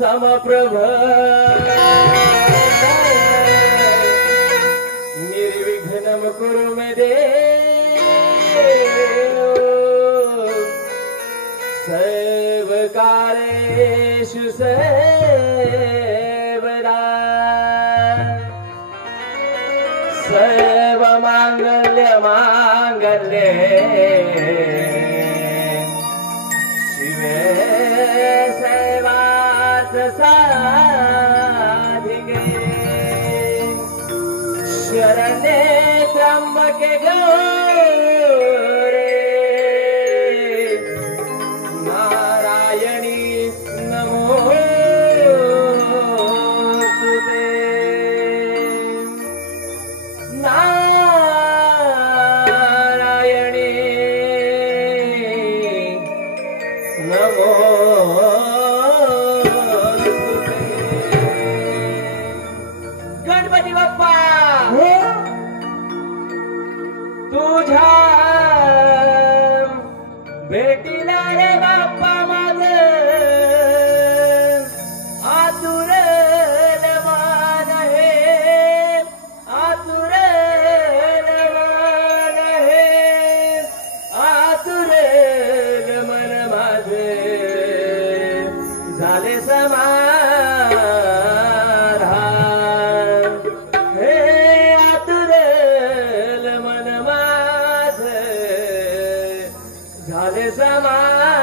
समप्रभ निर्विघ्नं कुरु मे देव सर्वकार्येषु सर्वदा सर्वमाङ्गल्ये शिवे सर्वार्थ साधिके शरण्ये त्र्यंबके गौरी नारायणी नमोस्तुते नारायणी नमोस्तुते गणपती बाप्पा तुझ्या भेटीला रे बाप्पा माझं आतुरल मान हे आतुरल मान हे आतुरल मन माझे झाले समाधान हे आतुरल मन माझे झाले समाधान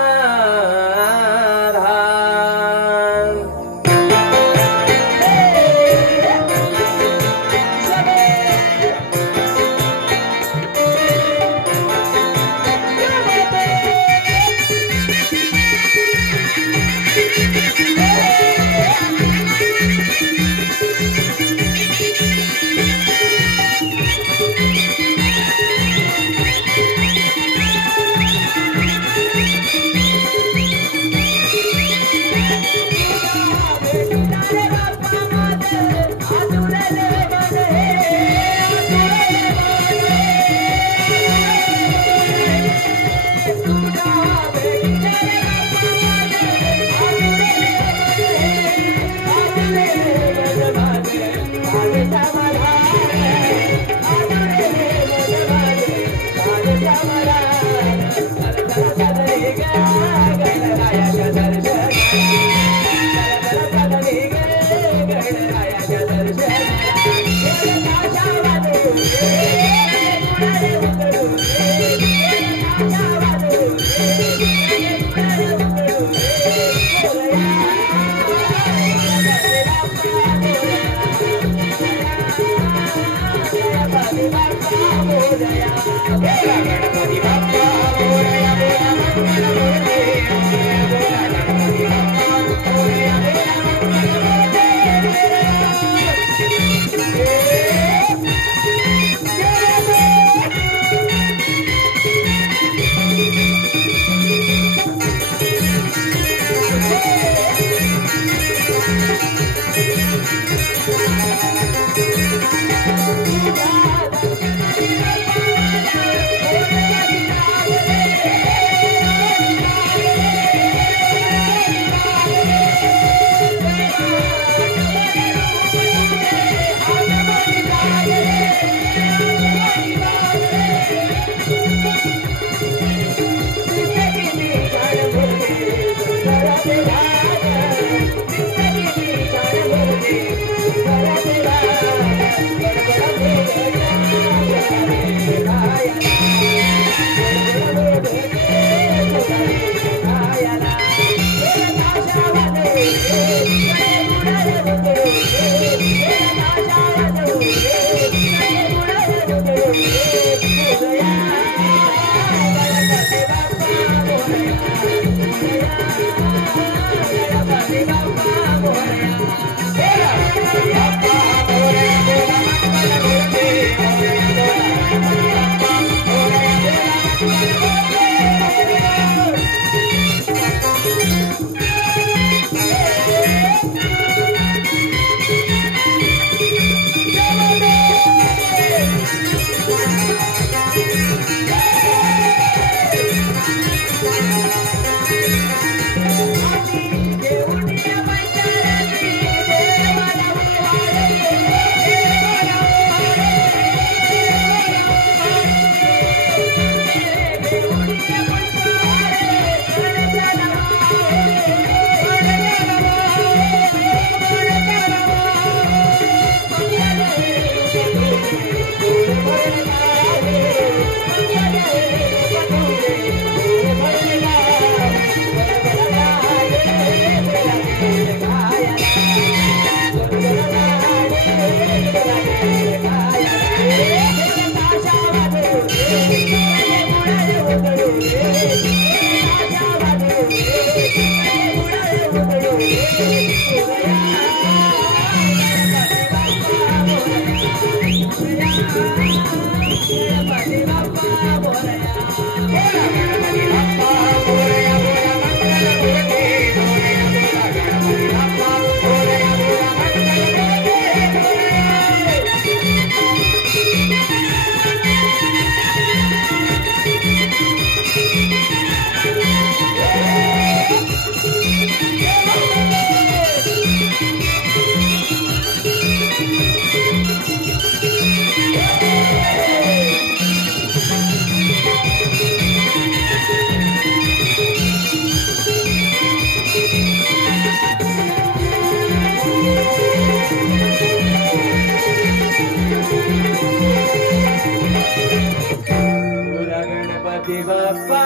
बाप्पा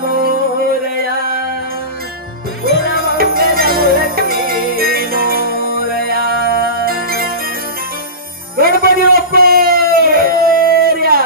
मोरया बोला मंगल मूर्ती मोरया गणपती बाप्पा मोरया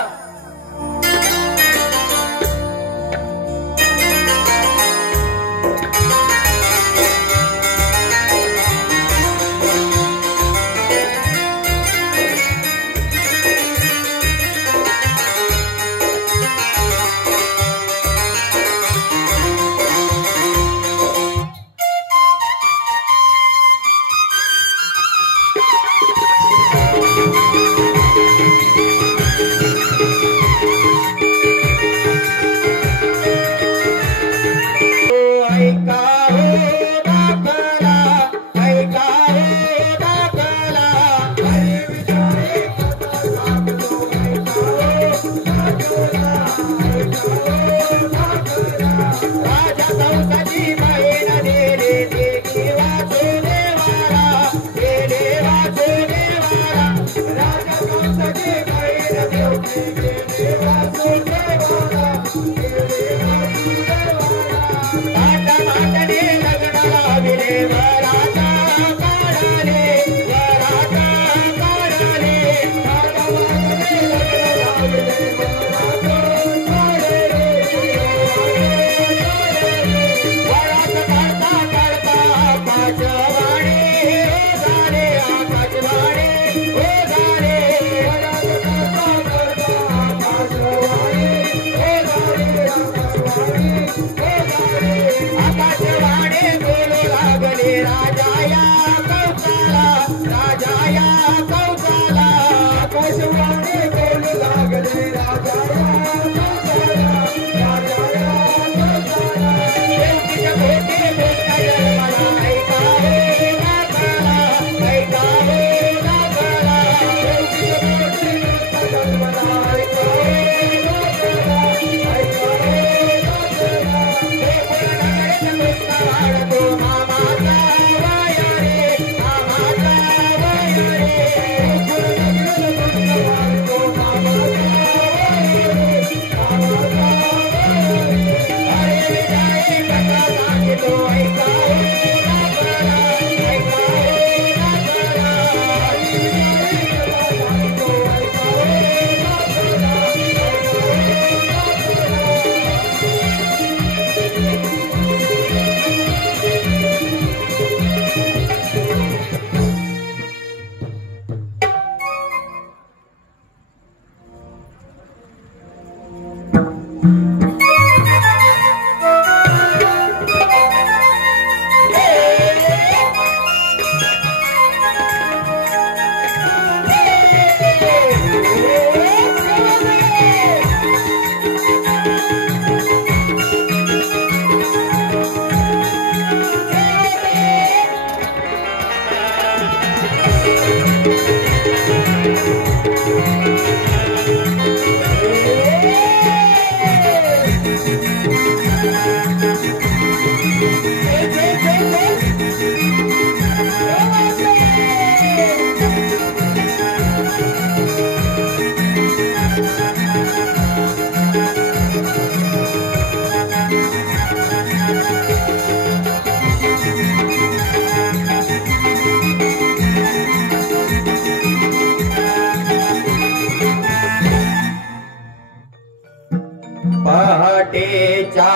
वाटेच्या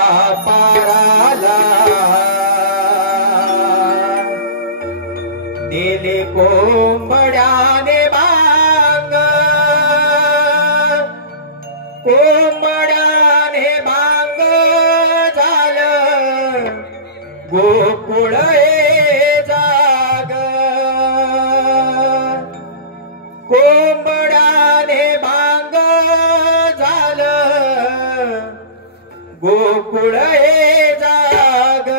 पाराला दिली कोंबड्याने बांग, कोंबड्याने बांग झालं गोकुळ हे जाग, कोंबड्याने बांग झालं गोकुळ हे जाग.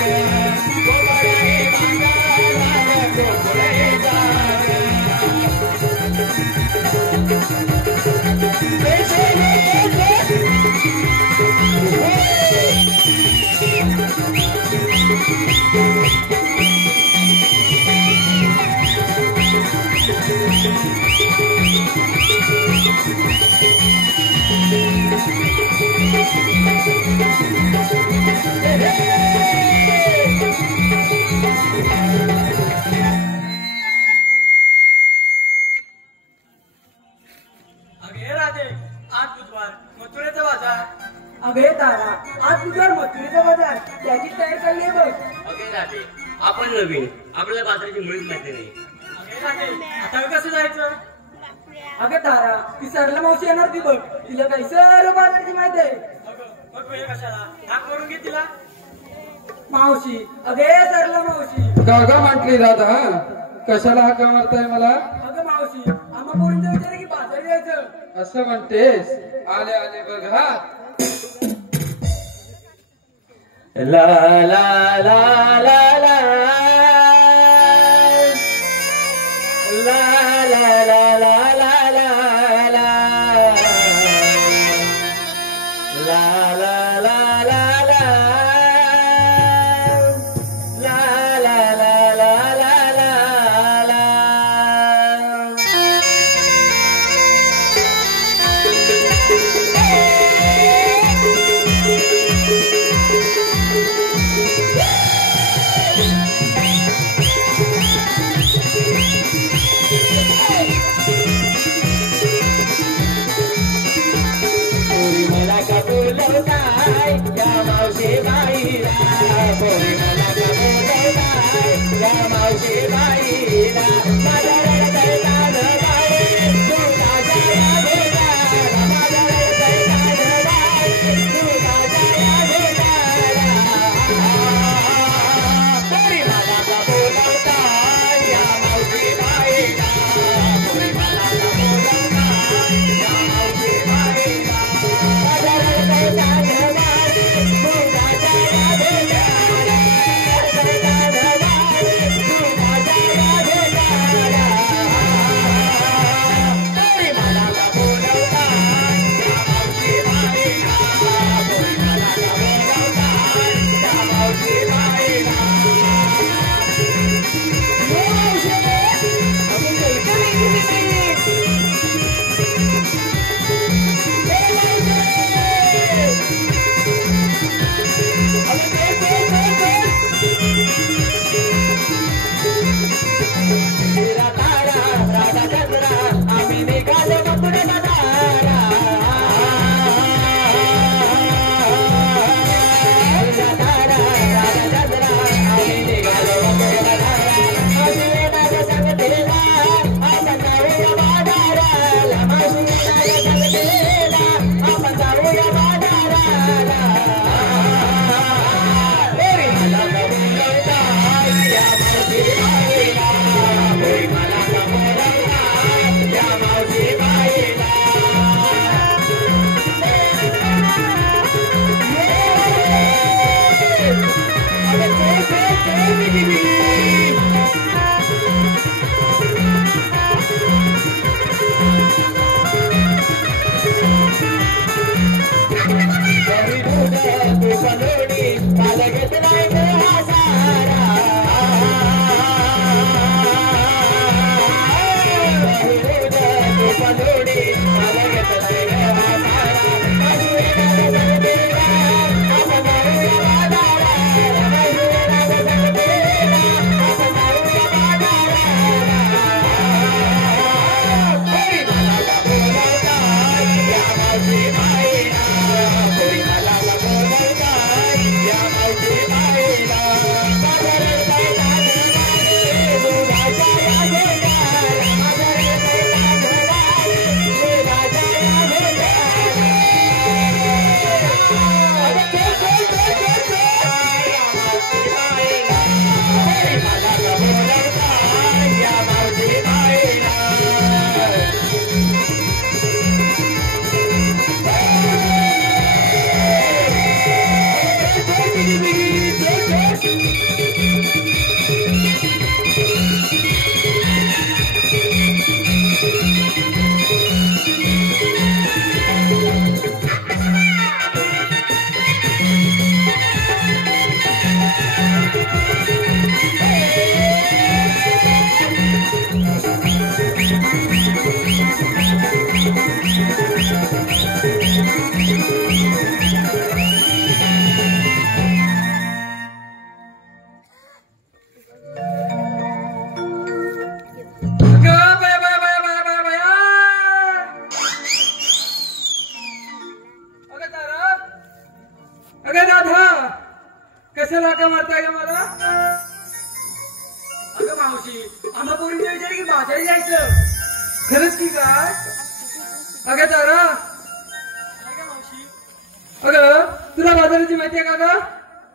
Hey, अगे तारा आज तुझ्यावर मथुरेचा बाजार त्याची तयारी चालली आहे बघ. अगे राधे आपण नवीन आपल्याला बाजाराची मुळीच माहिती नाही. आता कसं जायचं? अगं तारा ती सरला मावशी येणार ती बघ तिला काही सर्व बाजाराची माहिती आहे. करून घे तिला मावशी. अगे सरला मावशी. गागा म्हटली राधा कशाला हाका मारताय मला? अगं मावशी आम्हा पोरींचा विचार आहे की बाजारी जायचं. असं म्हणतेस? आले आले बघ हा. ला ला ला ला ला ला ला ला ला ला ला ला ला ला ला ला ला अगं राधा कशाला का मारताय का मला? अगं मावशी आम्हा पोरींचा विचार की बाजारी जायचं. खरंच की काय? अगं तारा नाही का मावशी? अगं तुला बाजाराची माहिती आहे का ग?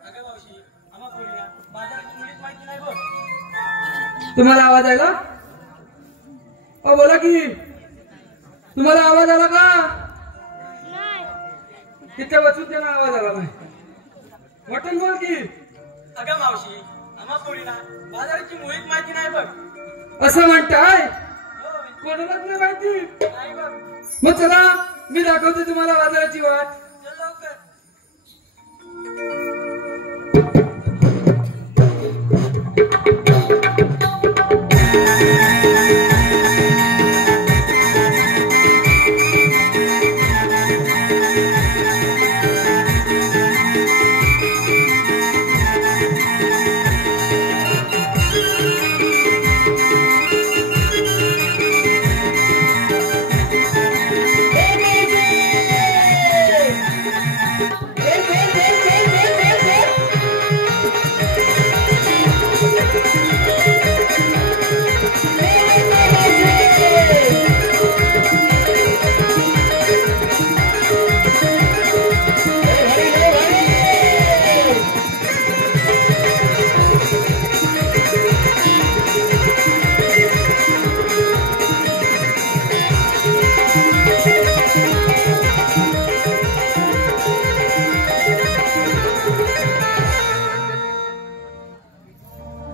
अगं मावशी आम्हा पोरीला बाजाराची मुळीच माहिती नाही बघ. तुम्हाला आवाज आला? बोला की तुम्हाला आवाज आला का? तिथे बसून त्यांना आवाज आला नाही. मोठ्यानं बोल की. अगं मावशी आम्हा पोरीला बाजाराची मुळीच माहिती नाही बघ. असं म्हणताय? होय. कोणालाच नाही माहिती? नाही बघ. मग चला मी दाखवते तुम्हाला बाजाराची वाट. चल लवकर.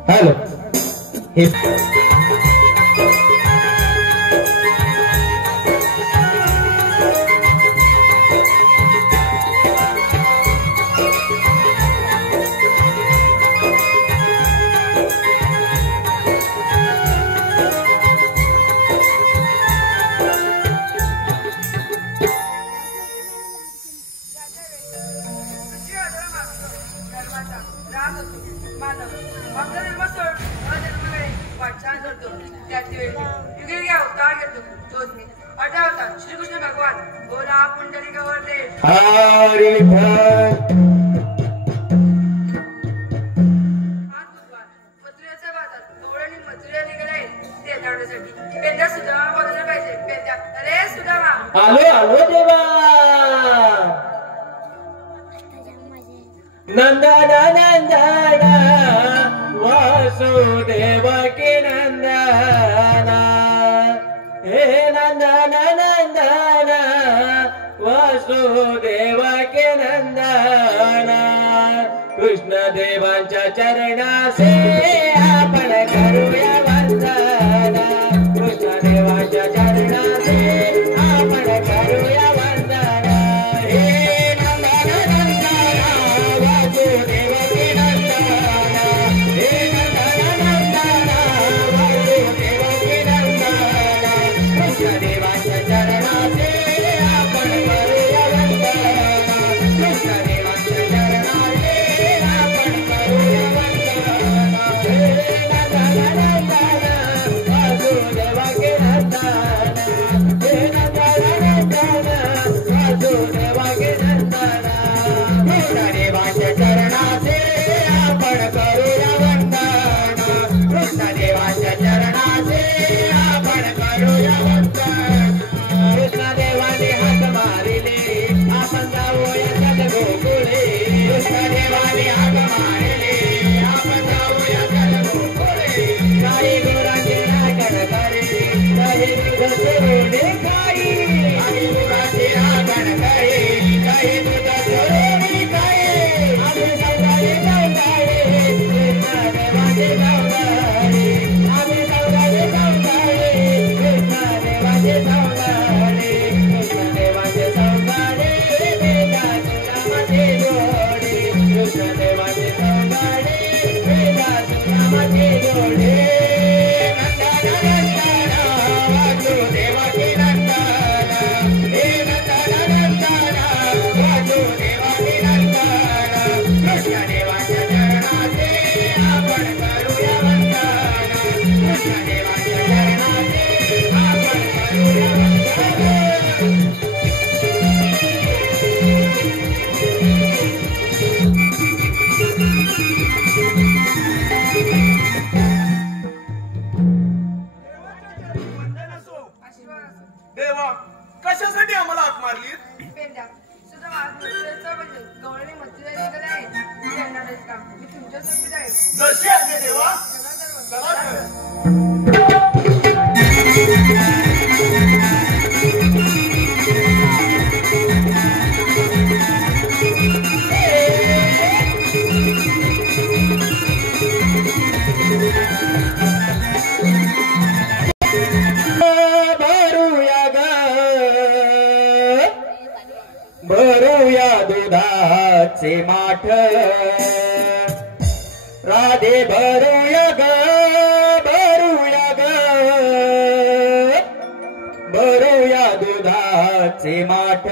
हॅलो हे श्रीकृष्ण भगवान बोला पुंडलिकावरती हरी विठ्ठल. मजुराचा बाजार गवळणी मजुऱ्या निघाले ते लावण्यासाठी पेंद्या सुद्धा बोलायला पाहिजे. पेंद्या अरे सुदामा आलो आलो देवा. नंदना नंदना वासुदेव की नंदना. हे नंदना नंदना वासुदेव की नंदना. कृष्ण देवांच्या चरणासे आपण करूया वंदना. कृष्ण देवांच्या चरणासे आपण करूया वंदना. हे नंदना नंदना वासुदेव की नंदना. हे नंदना नंदना वासुदेव की नंदना. कृष्ण देवांच्या चरणासे आपण करूया वंदना. कृष्ण देवांच्या चरणासे आपण करूया वंदना. हे नंदना नंदना वासुदेव की नंदना. हे नंदना नंदना वासुदेव की नंदना. कृष्ण देवांच्या चरणासे आपण करूया वंदना. कृष्ण देवांच्या चरणासे आपण करूया वंदना. कृष्ण देवाने हात मारिले आपण जाऊया जगगोकुळे. कृष्ण देवाने हात मारिले आपण जाऊया जगगोकुळे. काही गुरांचे राखण करे काही दूध चोरून खाई. काही गुरांचे राखण करे काही दूध चोरून खाई. आम्ही सौदाळे सौदाळे कृष्ण देवाचे सौदाळे. आम्ही सौदाळे सौदाळे कृष्ण देवाचे सौदाळे. कृष्ण देवाचे सौदाळे वेदाचे नामाचे जोडे. कृष्ण देवाचे सौदाळे भरूया दुधाचे माठ राधे भरूया ग भरूया दुधाचे माठ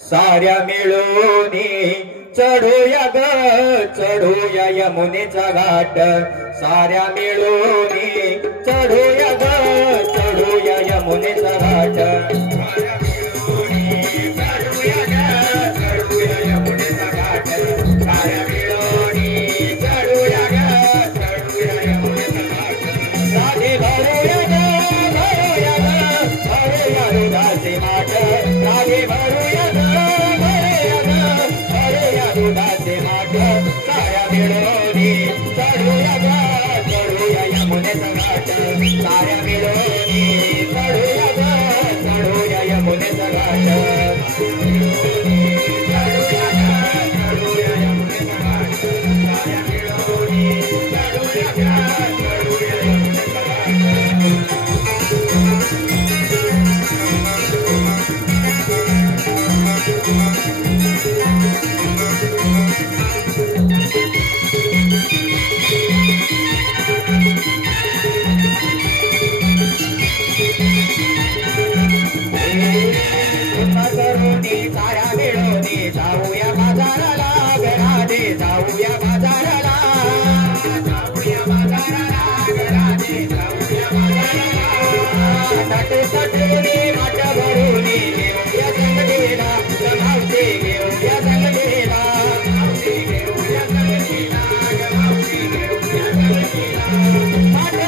साऱ्या मिळून चढूया ग चढूया यमुनेचा घाट साऱ्या मिळून चढूया ग चढूया यमुनेचा घाट चढूया ग चढूया यमुनेचा घाट साऱ्या मिळून चढूया ग चढूया यमुनेचा घाट राधे भरूया ग भरूया दुधाचे माठ राधे भरूया ग दुधाचे माठ साऱ्या मिळून चढूया ग चढूया यमुनेचा घाट साऱ्या मिळून चढूया ग चढूया यमुनेचा घाट चढूया ग चढूया यमुनेचा घाट साऱ्या मिळून चढूया ग चढूया यमुनेचा साऱ्या मिळून जाऊया बाजाराला राधे जाऊया बाजाराला जाऊया बाजाराला राधे जाऊया बाजाराला तटे तटून माठ भरून घेऊया संगतीला मावशी घेऊया संगतीला मावशी घेऊया संगतीला मावशी घेऊया संगतीला माठ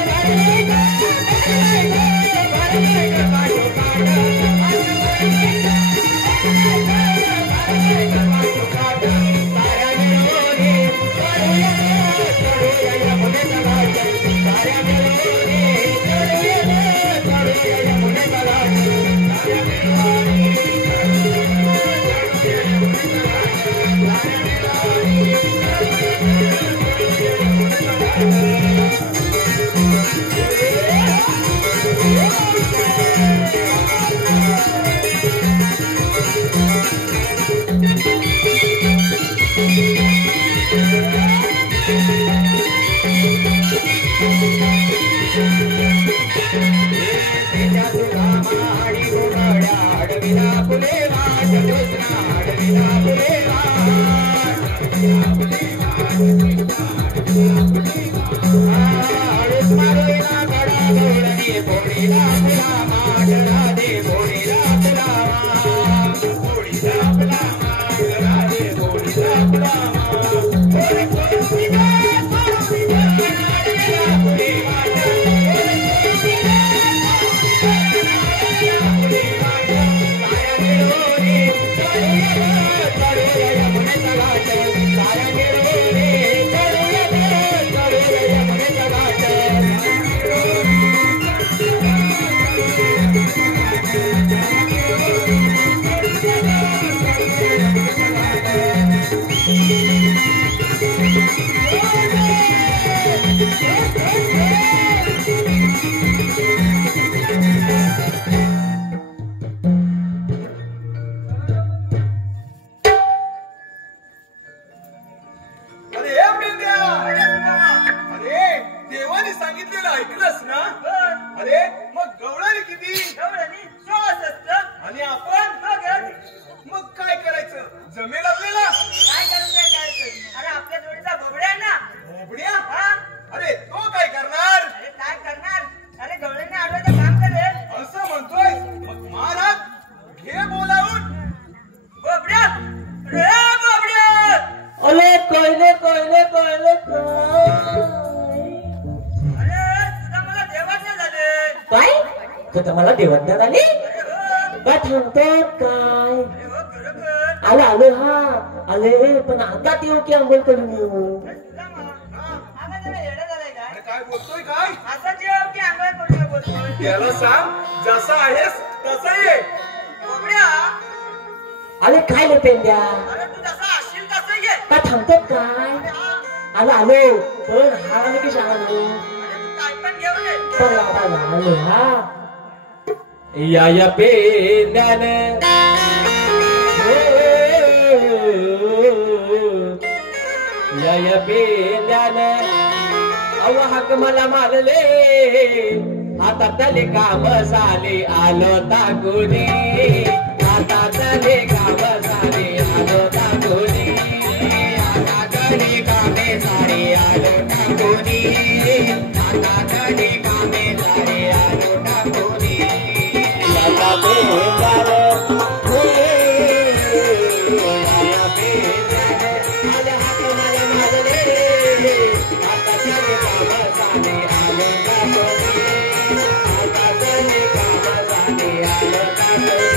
मला देवज्ञान आली का थांबतो काय आलो आलो हा आले पण आता येऊ की अंघोळ करून येऊ काय बोलतोय काय याला सांग जसा आहेस तसा ये अरे काय रे पेंड्या का थांबतो काय आलो आलो पण हा की सांगलो या पेंड्याने हाक मला मारले हातातले काम झाले आलो ताकुनी हातातले काम झाले आलो ताकुनी हातातले कामे झाले आलो ताकुनी हातातले कामे झाले आलो ताकुनी याला बेजार याला बेजार आले हाक मला मारले हातातले काम झाले आलो ताकुनी हातातले काम झाले आलो ताकुनी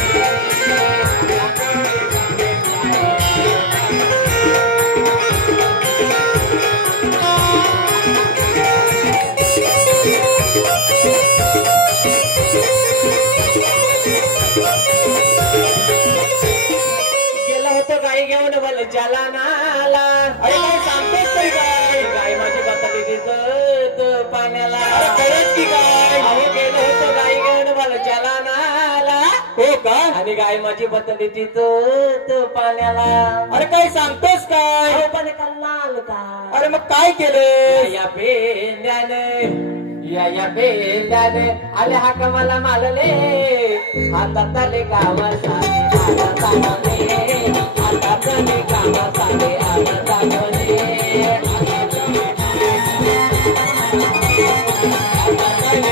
गाई घेऊन बल चलानाला अरे काय सांगतेस तरी काय गाय माझी बतली दिसत पाण्याला खरंच की काय अहो गेलो होतो गाई घेऊन बल चलानाला हो का आणि गाय माझी बतली दिसत पाण्याला अरे काय सांगतोस काय अहो पण कल्लाल काय अरे मग काय केलं या बेंद्याने आले हाक मला मारले हातातले काम झाले आला ताकले हातातले काम झाले आला ताकले हातातले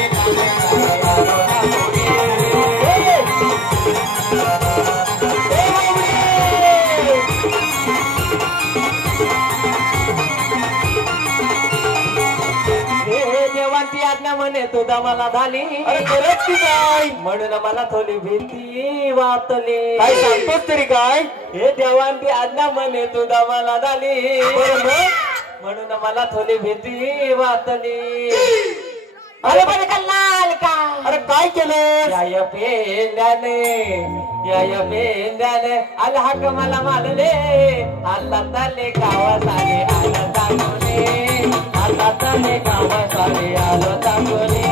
काम झाले आला ताकले देवांची आज्ञा म्हणे तुझा मला झाली अरे खरंच की काय म्हणून मला थोडी भीती वाटली काय सांगतोस तरी काय हे देवांची आज्ञा म्हणे तुझा मला झाली म्हणून मला थोडी भीती वाटली अरे बरे कल्लाल का अरे काय केलं या पेंद्याने आला हाक मला मारले हातातले गावात आले आलं ताकले हातातले गावात आले आलं ताकले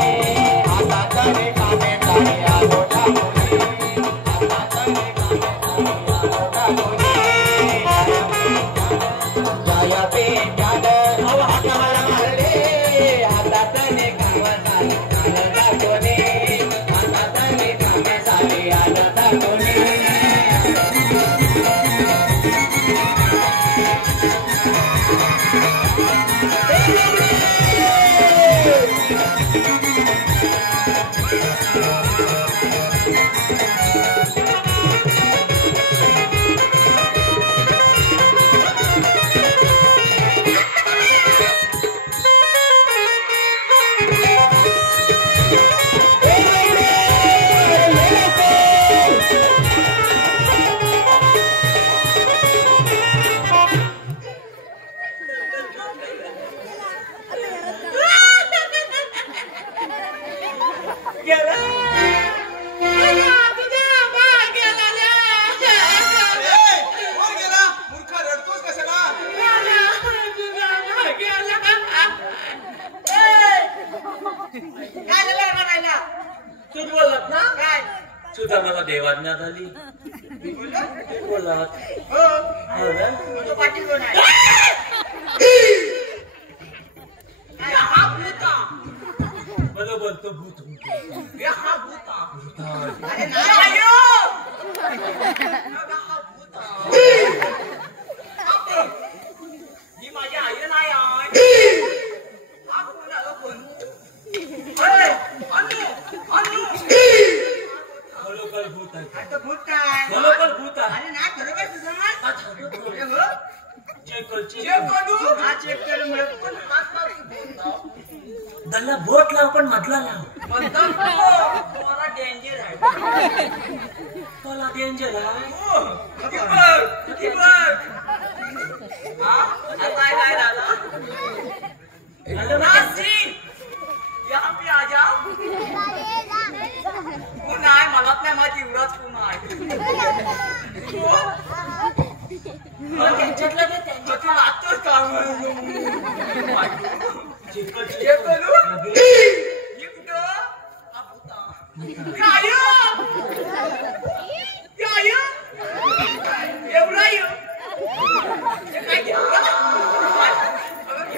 हातातले कामे झाले आलो ताकले हातातले कामे झाले आलो ताकले या पेंद्याने आला हाक मला मारले हातातले गावात आले आलं ताकले हातातले कामे झाले आलं ताकले सुद्धा मला देवाज्ञा झाली बोलत बरोबर तो भूत माझी आई नाही खरोखर भूत आहे भूत काय खरोखर भूत आहे आणि ना खरोखर तुझं चेक कर चेक कर दल्ला बोट लाव पण मधला लाव मला डेंजर आहे मला डेंजर आहे काय झाला यहाँ पे आ जाओ कोण आहे मला नाही माझी उराच कोण आहे त्यांच्यातलं त्यांच्यातलं लागतोच काम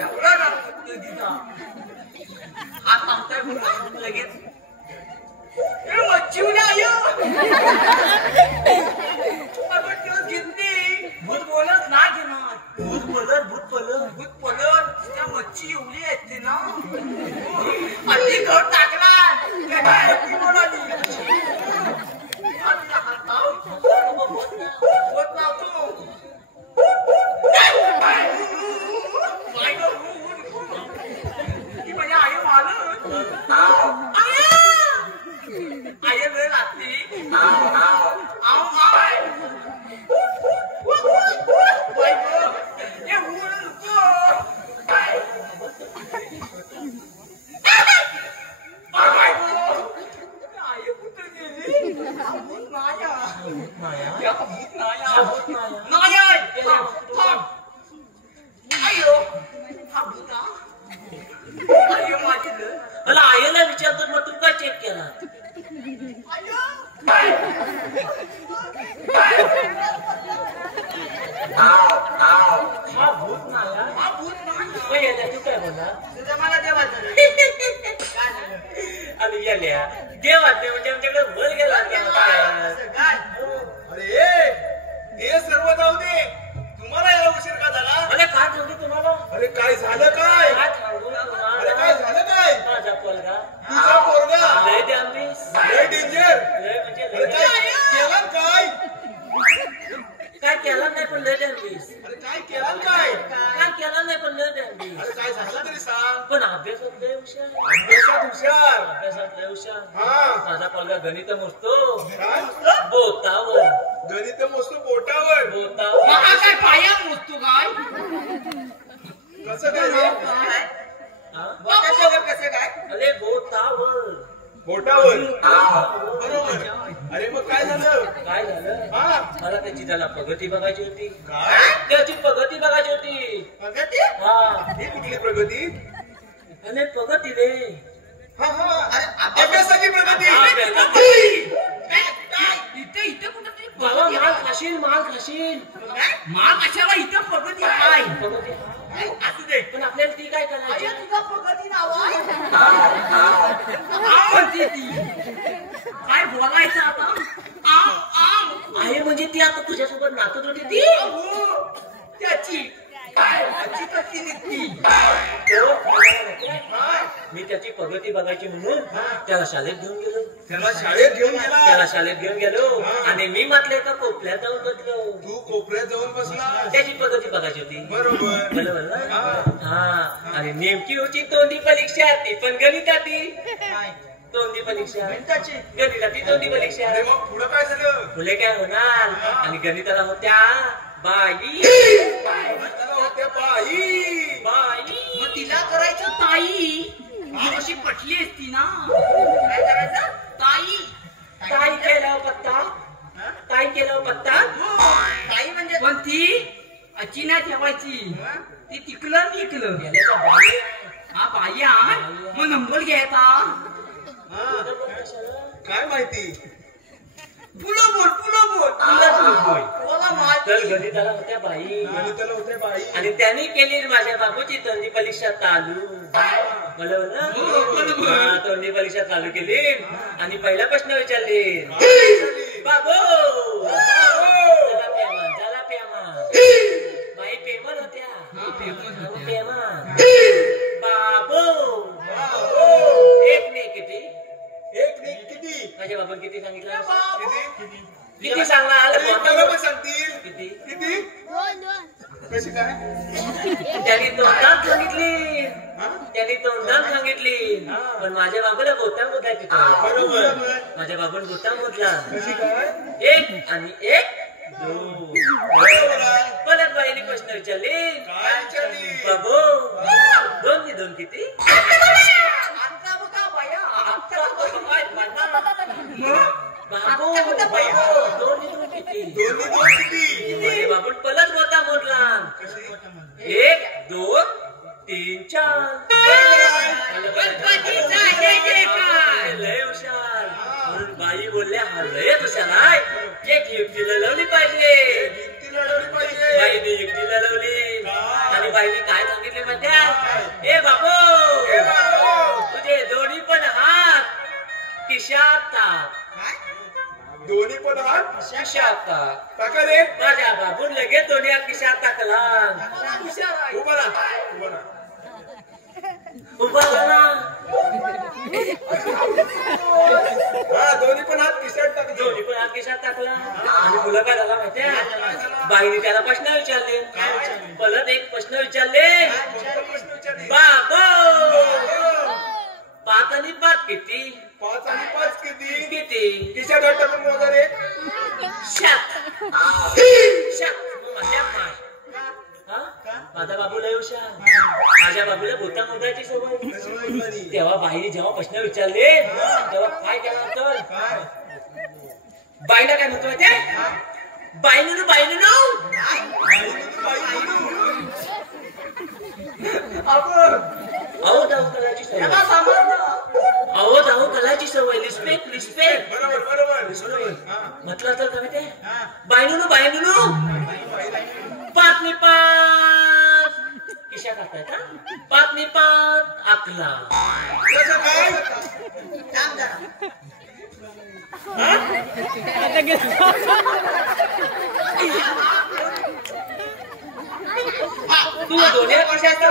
एवढा हा भूत माया. नाही आहे. थांब. अय्यो हा भूता. अय्यो माझी लय. मला आईला विचारतो मग तू काय चेक केला हा भूत माया. हा भूत नाही. मग याच्या तू काय बोलला तुझं मला देवाचं. आम्ही गेल्या देवात म्हणजे आमच्याकडे वर गेला काय? अरे हे सर्व जाऊ दे तुम्हाला याला उशीर का झाला मला काय सांगू तुम्हाला अरे काय झालं काय काय सांगू अरे काय तुम्हाला झालं काय माझा पोरगा तुझा पोरगा लय डांबीस लय डेंजर लय म्हणजे अरे लय काय केलं काय काय केला नाही पण लय डांबीस अरे काय केलं काय काय केला नाही पण लय डांबीस अरे काय झालं तरी सांग पण अभ्यासात लय हुशार अभ्यासात हुशार अभ्यासात लय हुशार हा माझा पोरगा गणित मोजतो काय बोतावर गणित मोजतो बोटावर बोतावर महा काय पाया मोजतो काय? कसं काय रे? हा? बोटाच्यावर कसं काय? अरे बोतावर बोटावर बरोबर अरे मग काय झालं काय झालं हा मला त्याची त्याला प्रगती बघायची होती काय त्याची प्रगती बघायची होती प्रगती? हा ही कुठली प्रगती अरे प्रगती रे हा हा अरे अभ्यासाची प्रगती इथं कुठं तरी बाबा माल खाशील माल खाशील मा कशाला इथं प्रगती काय? प्रगती काय? असू दे. पण आपल्याला ती काय करायची अरे तुझा प्रगती नाव आहे. आव म्हणते ती. काय बोलायचं आता? आव. आहे म्हणजे ती आता तुझ्यासोबत नातत होती ती अहो, त्याची काय त्याची कशी निघती? मी त्याची प्रगती बघायची म्हणून त्याला शाळेत घेऊन गेलो त्याला शाळेत घेऊन गेला त्याला शाळेत घेऊन गेलो आणि मी म्हटलं एका कोपऱ्यात जाऊन बसलो तू कोपऱ्यात जाऊन बसला त्याची प्रगती बघायची होती बरोबर बरोबर ना हा आणि नेमकी होती तोंडी परीक्षा ती पण गणिताती काय? तोंडी परीक्षा गणिताची? गणिताती तोंडी परीक्षा अरे मग पुढं काय झालं फुले काय होणार आणि गणिताला होत्या बाई त्याला होत्या बाई बाई मग तिला करायचं ताई. ही अशी पटली असती ना. काय करायचं? ताई. काय केलं पत्ता काय केलं पत्ता ताई म्हणजे पण ती अची नाही ठेवायची. ती टिकलं निकलं. गेल्याचा बाई हा बाई आहे. मग नंबर घ्यायचा. काय माहिती पुलं बोल पुलं बोल. बोला माल. तर गणिताला होत्या बाई आणि त्याला होत्या बाई आणि त्यांनी केली माझ्या बाबूची तोंडी परीक्षा चालू बरोबर ना हा, तोंडी परीक्षा चालू केली आणि पहिला प्रश्न विचारले बाबू चला प्यामा बाई पेमन होत्या पेमन बाबू एक ने किती एक नाही किती माझ्या बाबा किती सांगितलं किती किती सांगणार अरे बरोबर सांगतील किती किती कशी काय त्यांनी तोंडात सांगितली त्यांनी तोंडात सांगितली पण माझ्या बाबूला बोटा मोजायची बरोबर माझ्या बाबून बोटा मोजला कशी काय एक आणि एक दोन बरोबर आहे. परत बाईने प्रश्न विचारले काय विचारली बाबू दोन नी दोन किती आता बघा बाया. आता काय म्हणणार? बाबू दोन नी दोन किती दोन्ही दोन किती माझ्या बाबून परत बोटा मोजला कशी एक दोन तीन चार गणपतीचा जय जयकार. लय हुशार म्हणून बाई बोलल्या हा लय हुशार आहे एक युक्ती लढवली पाहिजे युक्ती लढवली पाहिजे बाईने युक्ती लढवली आणि बाईने काय सांगितले म्हणत्या ए बाबू ए बाबू, तुझे दोन्ही पण हात खिशात टाक दोन्ही पण हात खिशात टाक टाका रे माझ्या बाबून लगेच दोन्ही हात खिशात टाकला उभा राहा उभा राहा उभा झाला हा दोन्ही पण हात खिशात टाकले दोन्ही पण हात खिशात टाकला आणि मुलं काय झाला माहितीये बाईने त्याला प्रश्न विचारले परत एक प्रश्न विचारले कोणता प्रश्न विचारली बाबू पाच आणि पाच किती 5 आणि 5 किती किती खिशात हात टाकून मोजा रे शात माझ्या पाय हा? माझा बाबू लय हुशार माझ्या बाबूला बोटा मोजायची सवय तेव्हा बाईने जेव्हा प्रश्न विचारले तेव्हा काय केलं तर काय बाईला काय म्हणतो माहितीये बायनू बायनू अहो धाव कलाची सवय अहो धाव कलाची सवय रिस्पेक्ट रिस्पेक्ट बरोबर म्हटलं तर तुम्ही ते बायनू बायनू पाच किशा टाकताय का पाच आकला कसं काय तू दोन्ही कशाचा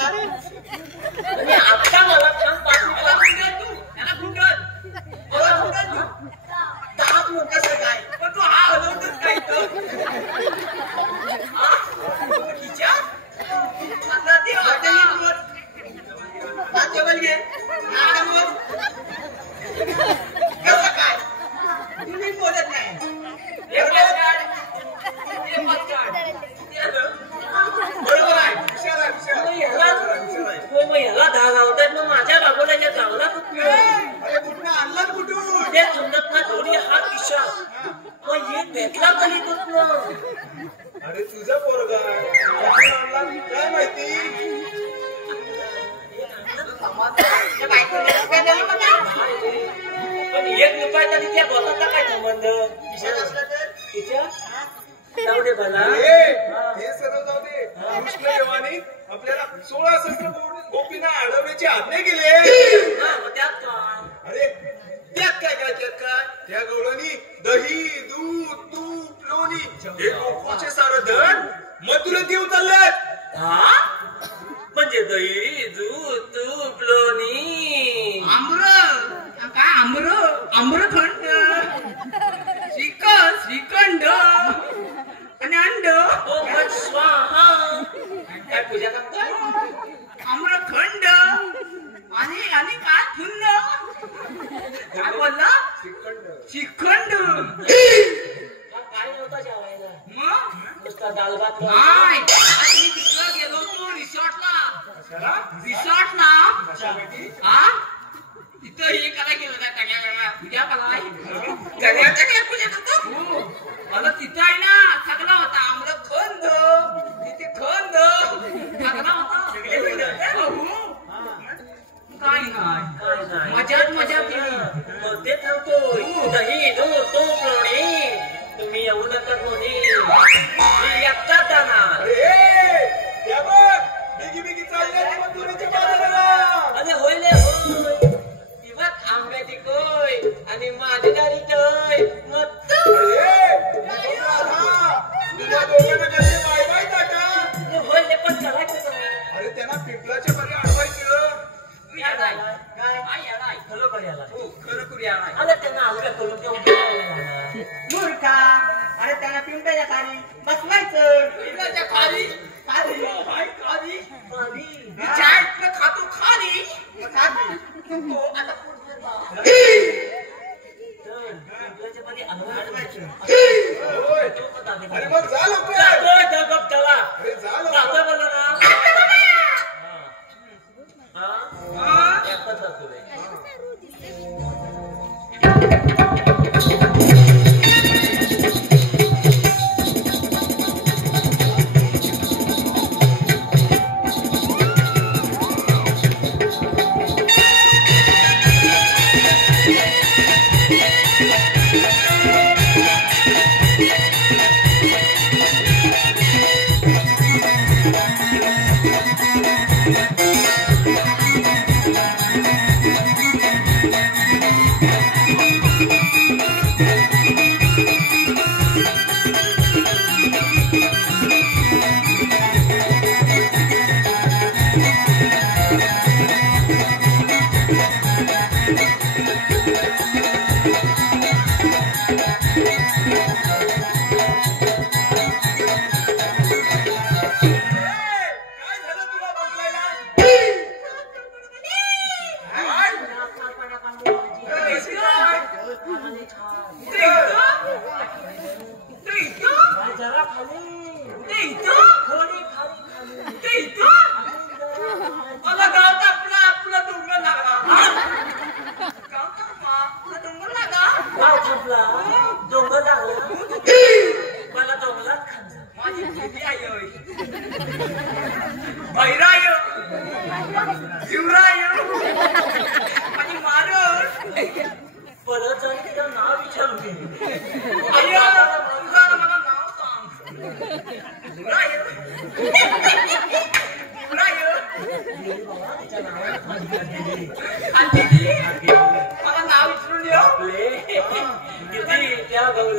आणि आता मला सांग पाच कसं काय पण तू हा हलवतच काय आता ते कसं काय तुम्ही बोलत नाही बरोबर आहे विशाल आहे विशाल याला दहा लावतात मग माझ्या बाबूला या चांगला अरे कुठनं आणला कुठून ते समजत ना दोन्ही हात किशा मग हे भेटला कधी कुठलं अरे तुझा पोरगा कुठून आणला काय माहिती पण एक रुपयाचा तिथे बसाचा काय संबंध तिच्या जाऊ भला हे सर्व जाऊ दे कृष्णदेवाने आपल्याला 16 सहस्त्र गोपींना अडवण्याची आज्ञा केली त्यात काय अरे त्यात काय त्या गवळणी दही दूध तूप लोणी हे गोकुळचे सारं धन मथुरेत येऊ चाललेत हा म्हणजे दही दूध तूप लोणी आम्रखंड श्रीखंड आणि अंड ओम स्वाहा काय पूजा करतोय आम्रखंड आणि काय थुंड काय बोलला श्रीखंड काय नव्हता जेवायला मग नुसता दाल भात नाही मी तिकडं गेलो होतो रिसॉर्टला हा तिथं हे करायला गेलो का पूजा करायला पूजा करतो मला तिथं आहे ना सगळा होता आम्रखंड तिथे खंड सगळा होता काय नाही मजा केली ते सांगतोय दही दूध तूप लोणी तुम्ही येऊ नका कोणी मी एकटा जाणार त्या बघ बिगी चालल्या मथुरेच्या बाजाराला अरे होईल होय इवात आंब्याची कोय आणि माझी दारी कोय मग तुझ्या दोघांना कसं बाय बाय टाका होईल पण करायचं अरे त्यांना पिंपलाच्या बरे अडवायचं अरे त्यांना आंब्या करून मूर्खा अरे त्यांना पिंपळाच्या खाली बसवायचं पिंपळाच्या खाली खातो खाली आता अरे मग जा लवकर त्याला अरे जा लवकर बोला ना एकटाच जातो रे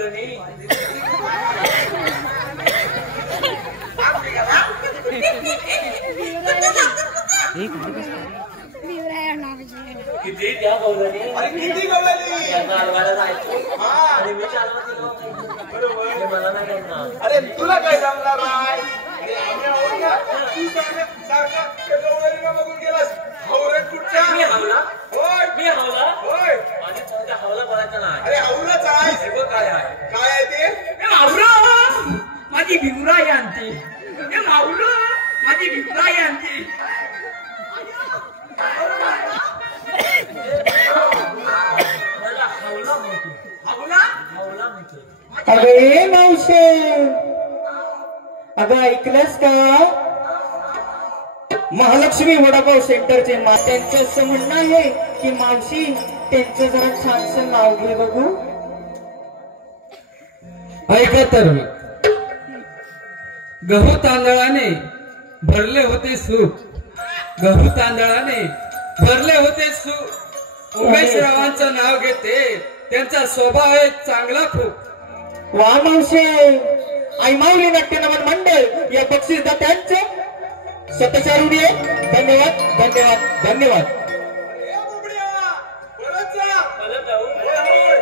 नाही किती त्या गवळणी अरे किती गवळणी त्यांना हलवायला जायचं हा. आणि मी चालवा दिलो बरोबर हे मला नाही जमणार अरे तुला काय जमणार नाही अरे आम्ही आहोत ना तू सारखा त्या गवळणीला बघून गेलास हवरट कुठच्या मी हवला होय मी हवला होय माझ्या संग हवला बोलायचं नाही अरे हवलच आहे हे बघ काय आहे काय आहे ते ए मावलं माझी भिवराई आणते ए मावलं माझी भिवराई आणते मला हवला म्हणतो मावला हवला म्हणतो अगं ए मावशे अगं ऐकलंस का महालक्ष्मी वडापाव सेंटरचे त्यांचं असं म्हणणं आहे की मावशी त्यांचं जरा छानसं नाव घे बघू. ऐका तर गहू तांदळाने भरले होते सूप गहू तांदळाने भरले होते सूप उमेशरावांचं नाव घेते त्यांचा स्वभाव आहे चांगला खूप. वा मावशे आई माऊली नाट्यनमन मंडळ या बक्षीसदात्यांचं शतशारुडी धन्यवाद धन्यवाद धन्यवाद. ए बुबड्या परत जा मला जाऊ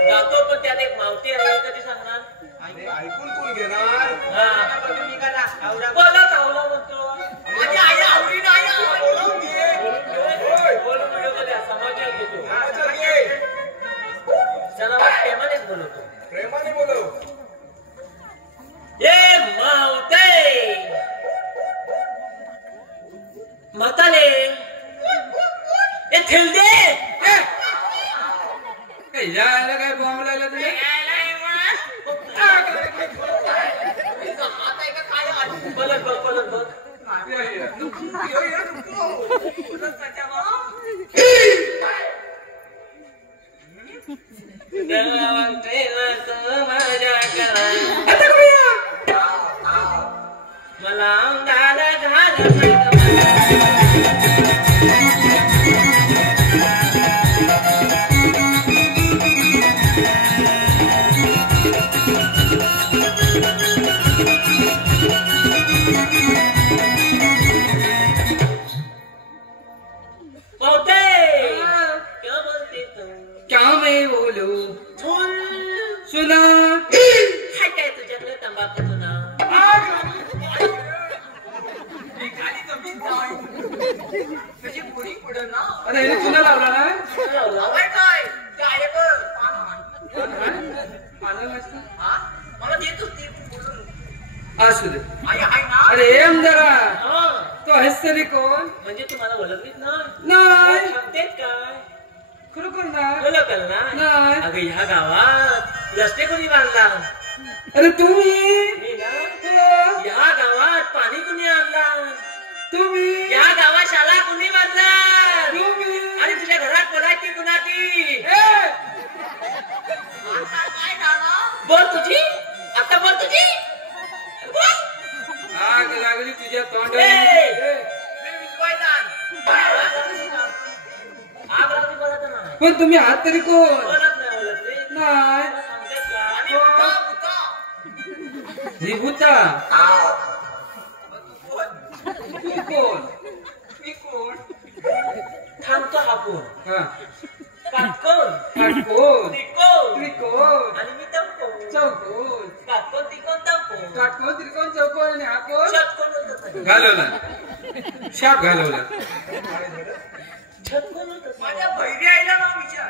जातो पण त्यात एक मावती आहे कधी सांगणार अरे ऐकून कोण घेणार बोला चावला म्हणतो माझी आई आवडी नाही बोलावून घे होय बोलून व्हिडिओ मध्ये समाचार घेतो समाचार घे चला मग प्रेमानेच बोलवतो प्रेमाने बोलव ये मावते म्हाताले ए ठेलदे यायला काय बॉम्ब लागला तुझ्या पलट बघ पलट बघ मला क्या मैं बोलू सुना काय तुझ्याकडे तंबाखू ना अरे हे तुला लावला ना पानं मस्त असू दे अरे एम जरा तो आहेस तरी कोण म्हणजे तुम्हाला ओळखलीच ना नाही सांगतेत काय खरोखर नाही ओळखल ना नाही. अगं ह्या गावात रस्ते कोणी बांधला अरे तुम्ही मी ना हो, ह्या गावात पाणी कुणी आणला तुम्ही या गावात शाळा कुणी बांधला तुम्ही आणि तुझ्या घरात बोलायची कुणाची ए, बोल तुझी आता बोल तुझी बोल. आग लागली तुझ्या तोंडाला ए! ए, आग लागली बोलत नाही पण तुम्ही आहात तरी कोण बोलत नाही ओळखले नाही सांगतेत का? ही भूता तू कोण थांबतो आपण हा काटकोन काटकोन त्रिकोण त्रिकोण आणि मी तमकोन चौकोन काटकोन त्रिकोण तमकोन काटकोन त्रिकोण चौकोन आणि हा कोण षटकोन होतं नाही. घालवला शाप घालवला षटकोन होतं नाही. माझ्या बहिरी आईला नाव विचार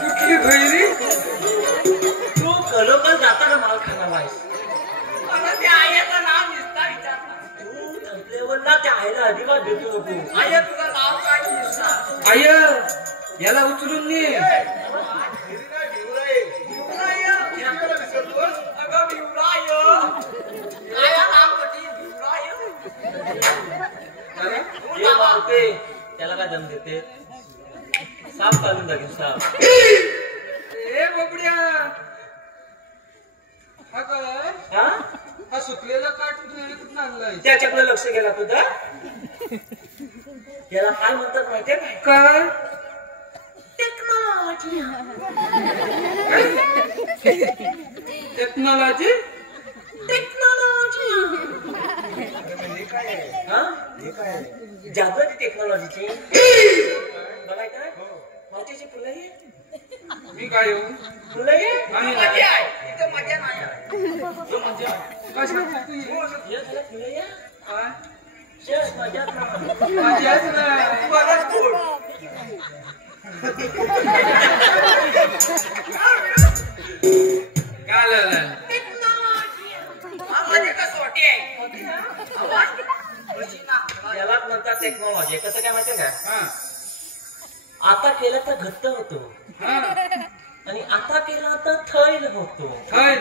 कुठली भैरी तू खरोखर जाताना माल खाणार आहेस मला त्या आईचं नाव निसता विचारला तू संपल्यावर ना त्या आईला अजिबात भेटू नको आई तुझं नाव काय निसता आय याला उचलून ने अगं भिवराय काय नाव कठी भिवराय हे मावते त्याला काय दम देते साप काढून टाकेल साप ए बबड्या हा काय हा हा सुकलेला काट कुठून आणलाय त्याच्याकडे लक्ष गेला तुझा याला काय म्हणतात माहितीये काय काय टेक्नॉलॉजी टेक्नॉलॉजी जागृती टेक्नॉलॉजीची बघाय काय माझ्याची फुलं आहे मी काय येऊ फुलं आहे आणि मजा आहे इथं मजा नाही आहे. हे झालं फुलं आहे काय? शेष मजाच ना मजाच नाही. मलाच बोल. काय झालं? आवाज कसं वाटते आवाज यालाच म्हणतात टेक्नॉलॉजी कसं काय माहितीये का हा, आता केलं तर घट्ट होतो हा. आणि आता केलं तर थैल होतो काय?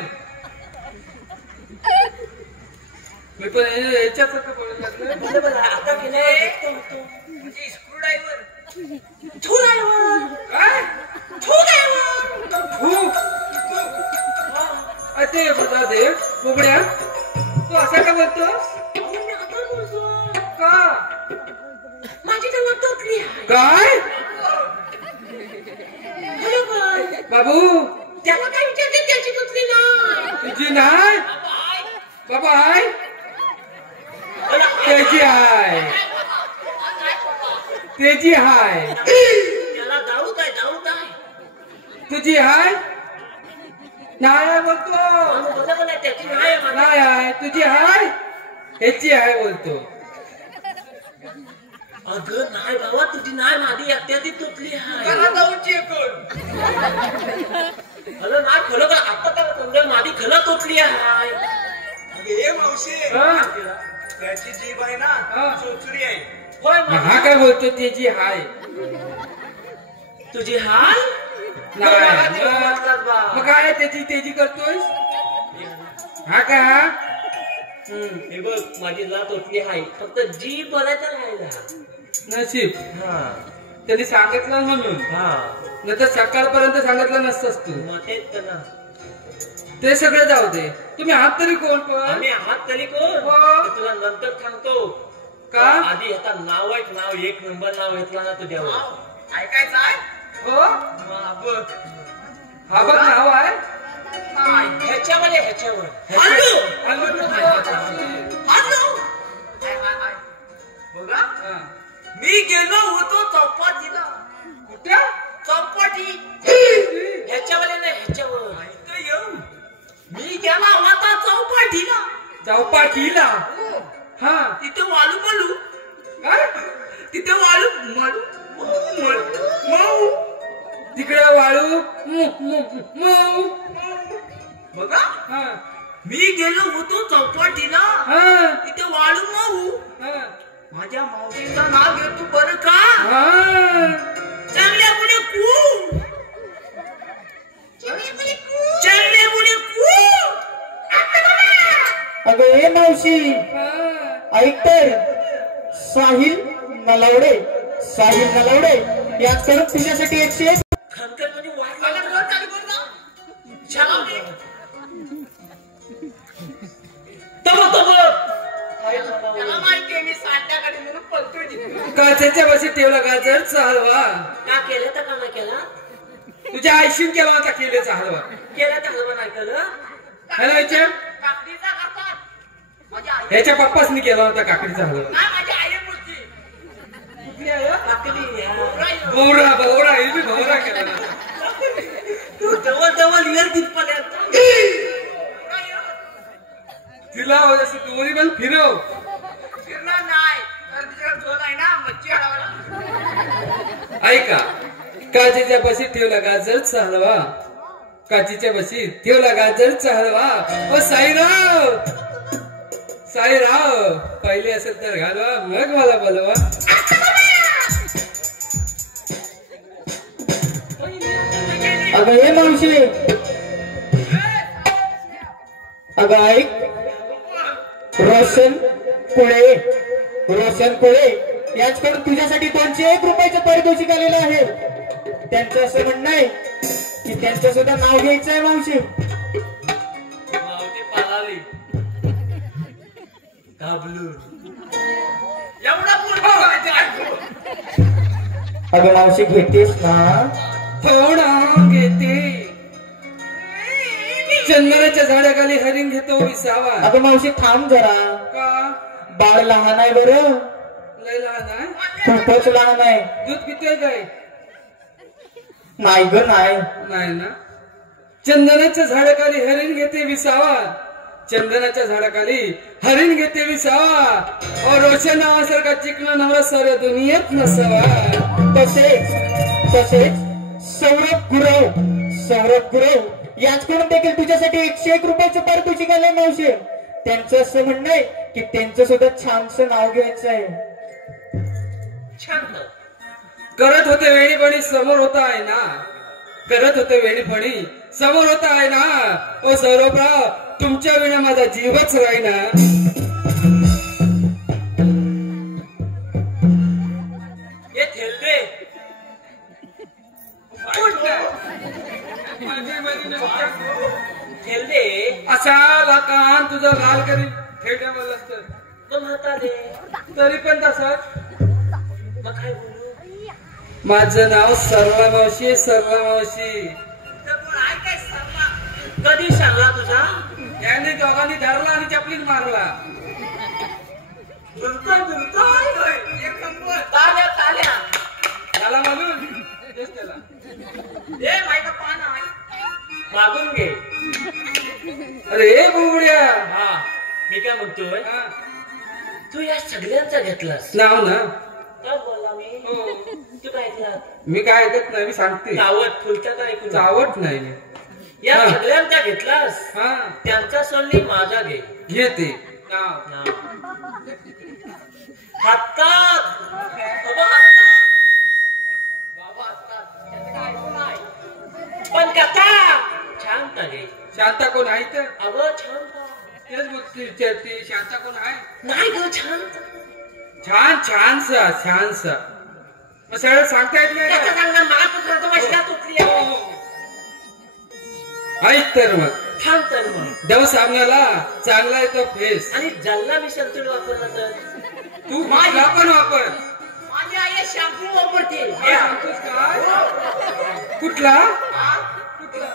मी पण याच्यासारखं बोलू लागलं. बरोबर आहे. आता केलं तर घट्ट होतो म्हणजे स्क्रूड्रायव्हर काय? ते बघा देव बोबड्या तू असं का बोलतोस का? माझी तेव्हा टोकली आहे काय बरोबर बाबू त्याला काय विचारते त्याची टोकली नाही तुझी नाही बाबा आहे त्याची आहे त्याची हाय त्याला दाऊत आहे तुझी हाय नाही आहे बोलतो बरोबर आहे त्याची नाही माझी नाही आहे तुझी हाय ह्याची आहे बोलतो अगं नाही बाबा तुझी नाही माझी एकट्याची तुटली आहे घरात जाऊन चेक कर अगं नाही खरं का आता तर समजा माझी खरं तुटली आहे हे मावशी हा? त्याची जीभ आहे हा. ना चोचरी आहे. होय मग हा काय बोलतो त्याची हाय तुझी हाय नाही मग काय त्याची करतोय हा का हे बघ माझी लात तुटली आहे फक्त जी बोलायचं राहिला नशीब हा त्यांनी सांगितलं म्हणून हा नाही तर सकाळपर्यंत सांगितलं नसतंस तू मग तेच तर ना ते सगळे जाऊ दे तुम्ही आहात तरी कोण पण आम्ही आहात तरी कोण हो. ते तुला नंतर सांगतो का? आधी आता नाव आहे नाव एक नंबर नाव घेतला ना तुझ्यावर ऐकायचं आहे हो बघ हा बघ नाव आहे ह्याच्यावर आहे, ह्याच्यावर हॅलो हॅलो. हॅलो हाय बघा हा. मी गेलो होतो चौपाटीला कुठं चौपाटी ह्याच्यावर आहे ना ह्याच्यावर इथं येऊ मी गेला होता चौपाटीला चौपाटीला हा तिथं वाळू मळू काय तिथं वाळू मळू मऊ तिकडे वाळू मऊ बघा हा मी गेलो होतो चौपाटीला हा तिथे वाळू मऊ हा माझ्या मावशीचं नाव घेतो बरं का हा चांगल्या मुले कू चांगल्या मुले कू अगं हे मावशी हा. ऐक तर साहिल नलावडे याच करून तुझ्यासाठी 101 खनकर म्हणजे वाट मला लागला. बोल चालू कर ना छान. तबक. त्याला माहितीये मी साठ्याकडे म्हणून पळतोय तिथे. काचेच्या बशी ठेवला गाजरचा हलवा का केलं तर का नाही केलं तुझ्या आईशीन केला होता केलेचा हलवा केलं तर हवं नाही केलं ह्याला विचार काकडीचा करतात माझ्या आई ह्याच्या पप्पासनी केला होता काकडीचा हलवा नाही माझी आई मूर्ती काकडी भवरा हे बी भवरा केला होता. जवळ इयर तिथपर्यंत तिला असं दोन्ही पण फिरव फिरणार नाही तर तिच्याकडे झोल आहे ना मच्छी हळवला ऐका काचेच्या बशीत ठेवला गाजरचा हलवा काचेच्या बशीत ठेवला गाजरचा हलवा ओ साईराव पहिले असेल तर घालवा मग मला बोलवा अगं हे मावशी अगं ऐक रोशन कोळे याचकडून तुझ्यासाठी 201 रुपयाचं पारितोषिक आलेलं आहे. त्यांचं असं म्हणणं आहे की त्यांचं सुद्धा नाव घ्यायचं आहे मावशी. मावटी पालाली काबलू एवढा पूर्ण करायचं ऐकू अगं मावशी घेतेस ना थोडा घेते चंदनाच्या झाडाखाली हरिण घेतो विसावा. अगं मावशी थांब जरा, का बाळ लहान आहे बरं, लय लहान आहे? खूपच लहान आहे. दूध पितोय काय? नाही ग नाही. नाही ना. चंदनाच्या झाडाखाली हरिण घेते विसावा, चंदनाच्या झाडाखाली हरिण घेते विसावा, और रोशन नावासारखा चिकना नवरा साऱ्या दुनियेत नसावा. तसेच सौरभ गुरव याचकडून देखील तुझ्यासाठी 101 रुपयाचं पारितोषिक आलंय मावशी. त्यांचं असं म्हणणं आहे की त्यांचं सुद्धा छानसं नाव घ्यायचं आहे. छान करत होते वेणीपणी समोर होता आहे ना, करत होते वेणीपणी समोर होता आहे ना. ओ सौरभराव, तुमच्या विना माझा जीवच राहीना. हे थेलदे थेलदे असा कान तुझा लाल करी ठेवल्या मला असतं. तो म्हणता दे तरी पण तसंच. मग काय बोलू? माझं नाव सरला मावशी, सरला मावशी. तर कोण आहे काय सांगा? कधी सांगला तुझा? याने दोघांनी धरला आणि चपलीत मारला. एक नंबर. ताल्या ताल्या त्याला मालूम तेच त्याला. दे माहिती पान आहे मागून घे. अरे बुबड्या, हा मी काय म्हणतोय, हा, तू या सगळ्यांचा घेतलास. नाव ना. काय बोलला मी? हो. तू काय ऐकला? मी काय ऐकत नाही, मी सांगते. चावट फुलता काय ऐकून? चावट नाही. या हा. सगळ्यांचा घेतलास, हा, त्यांचा सोडली माझा घे. घेते नाव. हातात बाबा, हातात. बाबा हातात. त्याचं काय ऐकून आहे? पण कथा छान घे. शांता कोण आहे तर? अगं छान का? तेच बोलते, विचारते शांता कोण आहे? नाही ग छान. छान छानसा छानसा. मग सगळं सांगता येत नाही त्याचा का? चांगला महापुत्र वशला तुटली हो, हो. ऐक तर मग, छान तर मग. देव सामन्याला चांगला येतो फेस. आणि जल्ला मी संतुल वापरला तर तू माझ्या पण वापर. माझी आई शॅम्पू वापरते. काय सांगतोस काय? कुठला? कुठला?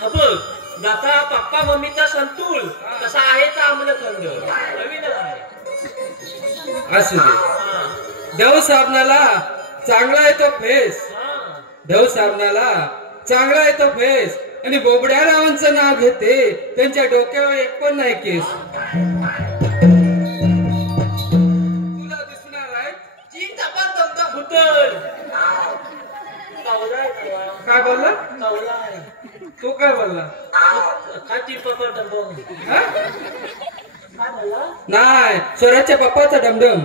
हा बघ, दाता पप्पा मम्मीचा संतूल कसा आहे तर आम्रखंड नवीन आहे. असू दे. हा. देव साबणाला चांगला येतो फेस. हा. देव साबणाला चांगला येतो फेस. आणि बोबड्या रावांचं नाव घेते, त्यांच्या डोक्यावर एक पण नाही केस. तुला दिसणार आहे चीन तपास दमदम फुटल. कावला आहे कावला. काय बोलला? कावला आहे. तो काय बोलला? काय चीन पकड दमदम. हा? काय बोलला? नाही, स्वराजच्या पप्पाचा डमडम.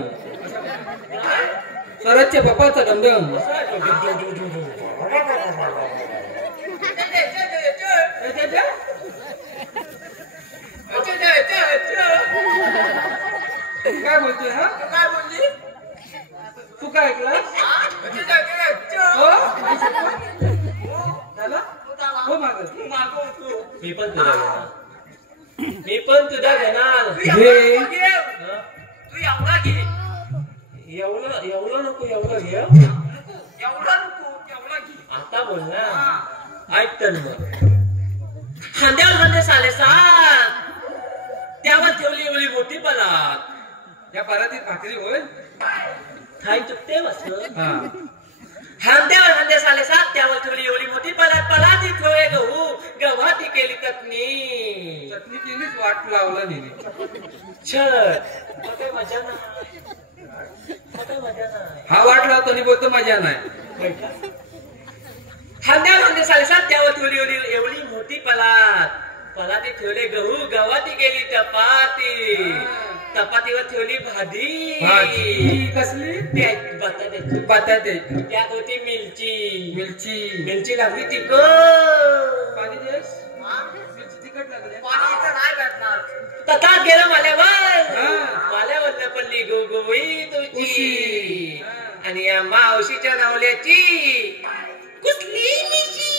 स्वराजच्या पप्पाचा डमडम. काय बोलतोय? हा, काय बोलली? तू काय ऐकलं? हो? झालं? हो मागं. मी पण तुझा घेणार. मी पण तुझा घेणार. घे. हं? तू एवढा घे. एवढं एवढं नको, एवढं घे. एवढा नको, एवढा घे. आता बोल ना. ऐक तर मग. खांद्यावर खांदे साले सात, त्यावर ठेवली एवढी मोठी परात. या परातीत भाकरी होईल. खाई चुकते बस. हा, खांद्यावर खांदे साले सात, त्यावर ठेवली एवढी मोठी परात. पराती ठेवले गहू, गव्हाती केली चटणी. चटणी केलीच, वाट लावला नेली. छट मग काही मजा नाही. मग काही मजा नाही. हा वाट लावतो आणि बोलतो मजा नाही. खांद्यावर खांदे साले सात, त्यावर ठेवली एवढी मोठी परात. पराती ठेवले गहू, गव्हाती केली चपाती. चपातीवर ठेवली भाजी. भाजी कसली? बटाट्याची. बटाट्याची. त्यात होती मिरची. मिरची. मिरची लागली तिखट. पाणी देस? मिरची तिखट लागली. पाणी इथं नाही भेटणार. तथाच गेलं माल्यावर. हा. माल्यावर पडली गुळगुळी तुझी. तुझी. हा. आणि या मावशीच्या नावल्याची कुठली मिशी.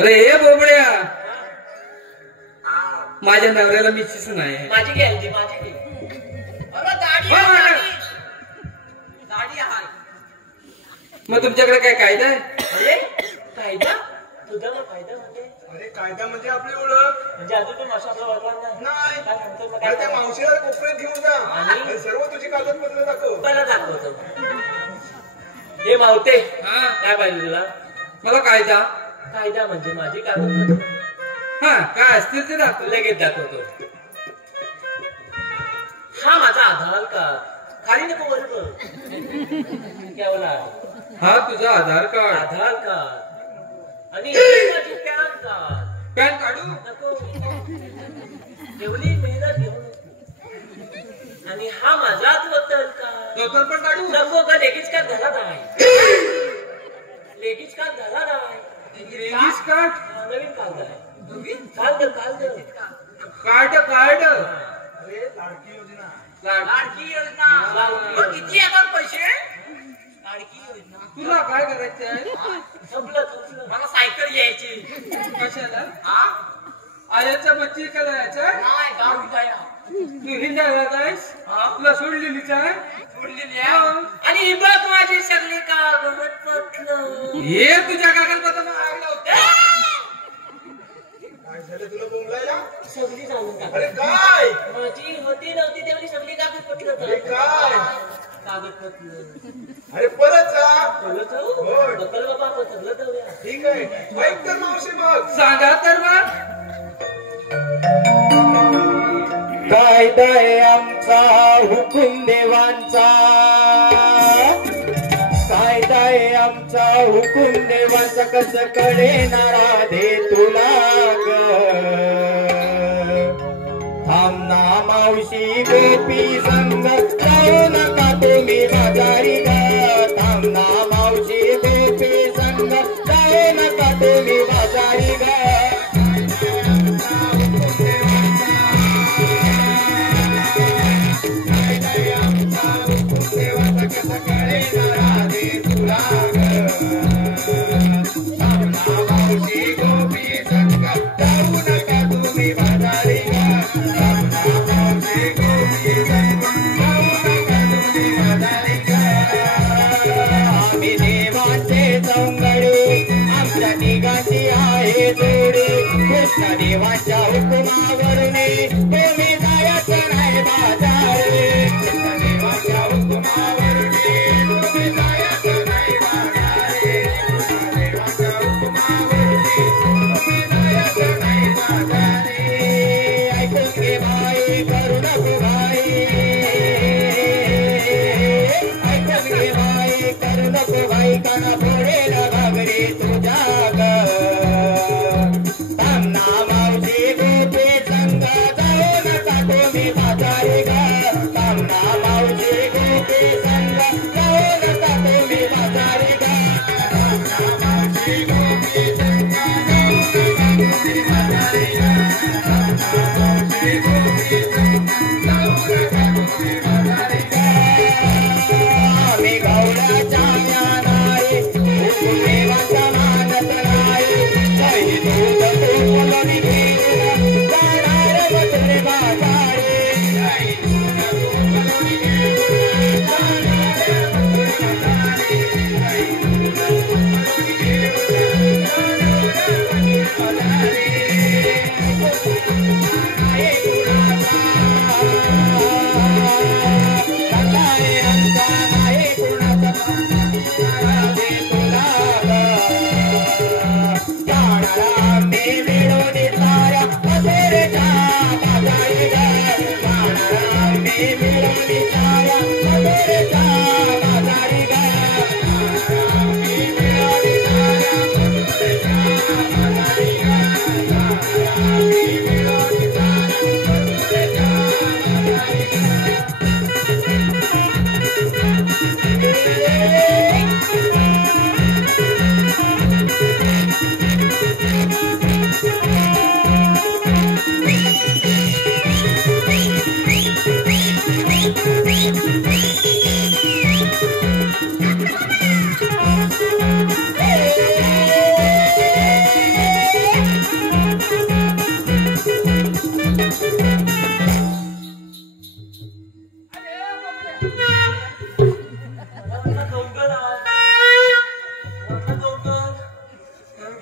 अरे हे बोबड्या, माझ्या नवऱ्याला मिशीच नाही आहे. माझी गॅलरी माझी घे. दाढी आहे. मग तुमच्याकडे काय कायदा आहे? अरे कायदा तुझा मग कायदा म्हणजे अरे कायदा म्हणजे आपली ओळख म्हणजे अजून तू मावशी आपला ओळखला नाही. काय म्हणतो मग अरे काय त्या मावशीला कोपऱ्यात घेऊन जा आणि सर्व तुझी कागदपत्र दाखव. मला दाखवतो. हे मावते हा काय पाहिजे तुला? मला कायदा कायदा म्हणजे माझी कागदपत्र. हा काय असतील ते दाखव. लगेच दाखवतो. हा माझा आधार कार्ड. खाली नको वर बघ. केवढा हा तुझा आधार कार्ड. आधार कार्ड आणि हे माझी पॅन कार्ड. पॅन काढू? नको एवढी मेहनत घेऊन. आणि हा माझाच वतन कार्ड. दोतर पण काढू? नको का लेगीच का झाला नाही. लेगीच का झाला नाही. Regis card? नवीन कार्ड आहे. कार्ड कार्ड कार्ड अरे लाडकी योजना. लाडकी योजना. मग किती येतात पैसे? लाडकी योजना. तुला काय करायचं आहे? संपलं. मला सायकल घ्यायची. कशाला? हा आयाच्या बच्ची करायचं? नाही गाव विकायला. तू हिंडायला जायस? तुला सोडलेलीच आहे? सोडलेली आहे. आणि ही बघ माझी सगळी कागदपत्र. हे तुझ्या कागदपत्र मागलं होतं. काय झालं तुला बोंबलायला? सगळी जाणून टाक. अरे काय? माझी होती नव्हती तेवढी सगळी कागदपत्र. अरे काय? कागदपत्र. अरे परत जा. सगळं होय. बकल बाबा सगळं जाऊया. ठीक आहे. ऐक तर मावशी मग. सांगा तर मग. कायदा आहे आमचा हुकूम देवांचा. कायदा आहे आमचा हुकूम देवांचा. कसं कळेना दे तुला ग. थांबना मावशी गोपी संग जाऊ नका तुम्ही बाजारी ग. थांबना मावशी गोपी संग जाऊ नका तुम्ही बाजारी ग. देवाच्या हुकुमावरने तुम्ही जायचं नाही बाजारे. देवाच्या हुकुमावरने तुम्ही जायचं नाही बाजारे. देवाच्या हुकुमावरने तुम्ही जायचं नाही बाजारे. ऐकून घे बाई करू नको बाई. ऐकून घे बाई करू नको बाई. काना फोडेल घागरे तुझ्या ग.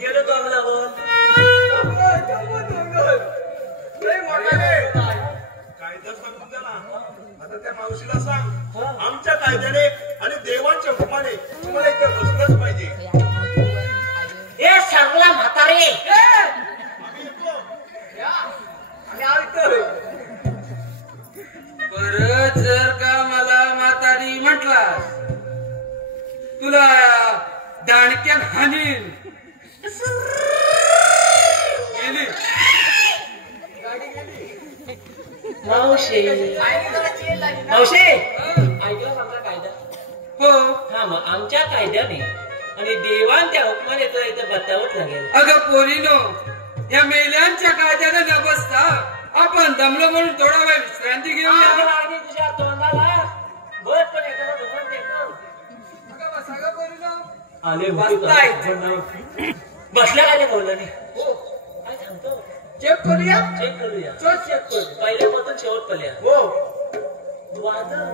गेलो तो आम्हाला कायदा सांगून द्या ना. आता त्या मावशीला सांग आमच्या कायद्याने आणि देवांच्या हुकुमाने तुम्हाला इथे बसलंच पाहिजे. ए सरला म्हातारे आम्ही येतो. परत जर का मला म्हातारी म्हटला तुला दाणक्यान हानीन. गेली मावशी मावशी ऐकलं आमचा कायदा. हो. हा मग आमच्या कायद्याने आणि देवांच्या हुकमाने तो इथं बतावत लागेल. अगं पोरीनो, या मेल्यांच्या कायद्याने न बसता आपण दमलो म्हणून थोडा वेळ विश्रांती घेऊया. आणि तुझ्या तोंडाला बस पण एखादा भगवान देतो. आले बसल्या काय बोललं नाही. हो काय सांगतो. चेक करूया. चेक करूया. चेक करू. पहिल्यापासून शेवट पर्यंत. हो. वाजव.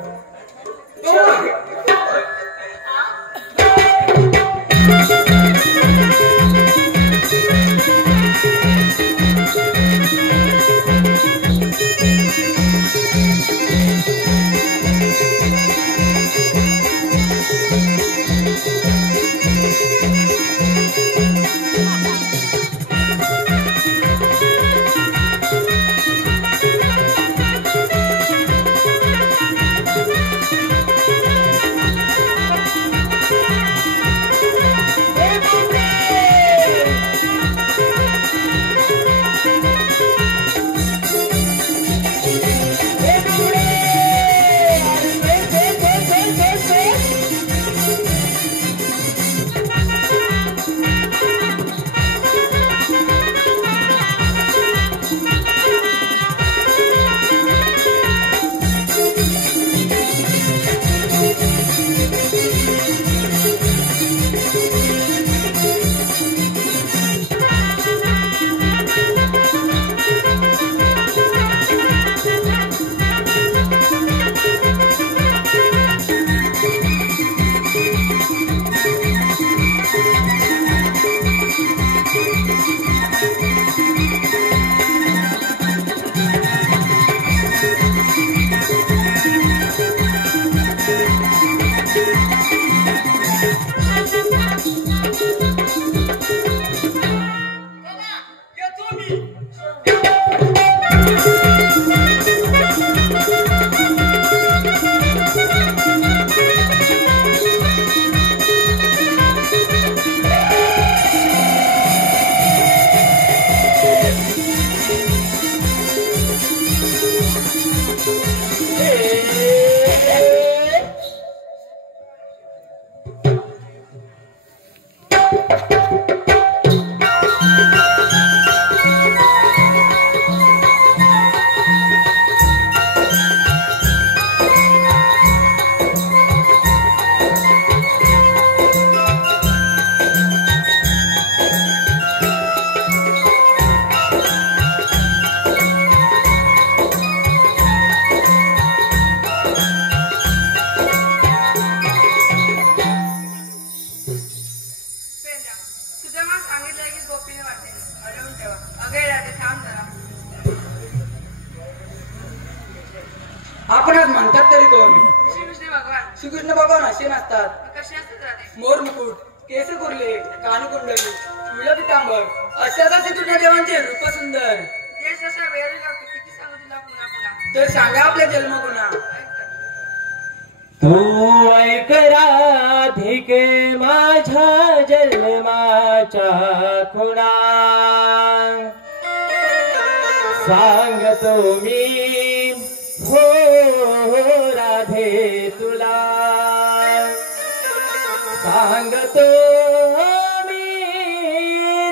आपणच म्हणतात तरी कोण? श्रीकृष्ण भगवान. श्रीकृष्ण भगवान असे नसतात. कसे असतात राधे? मोर मुकुट, केस कुर्ले, कानकुंडली, पिवळं पितांबर अशाच असे तुझ्या देवांचे रूप सुंदर. तेच अशा वेळ लागतो. किती सांगू तुला पुन्हा पुन्हा. तर सांगा आपल्या जन्मगुणा. तू ऐक राधिके माझ्या जन्माच्या खुणा सांगतो मी हो राधे तुला सांगतो मी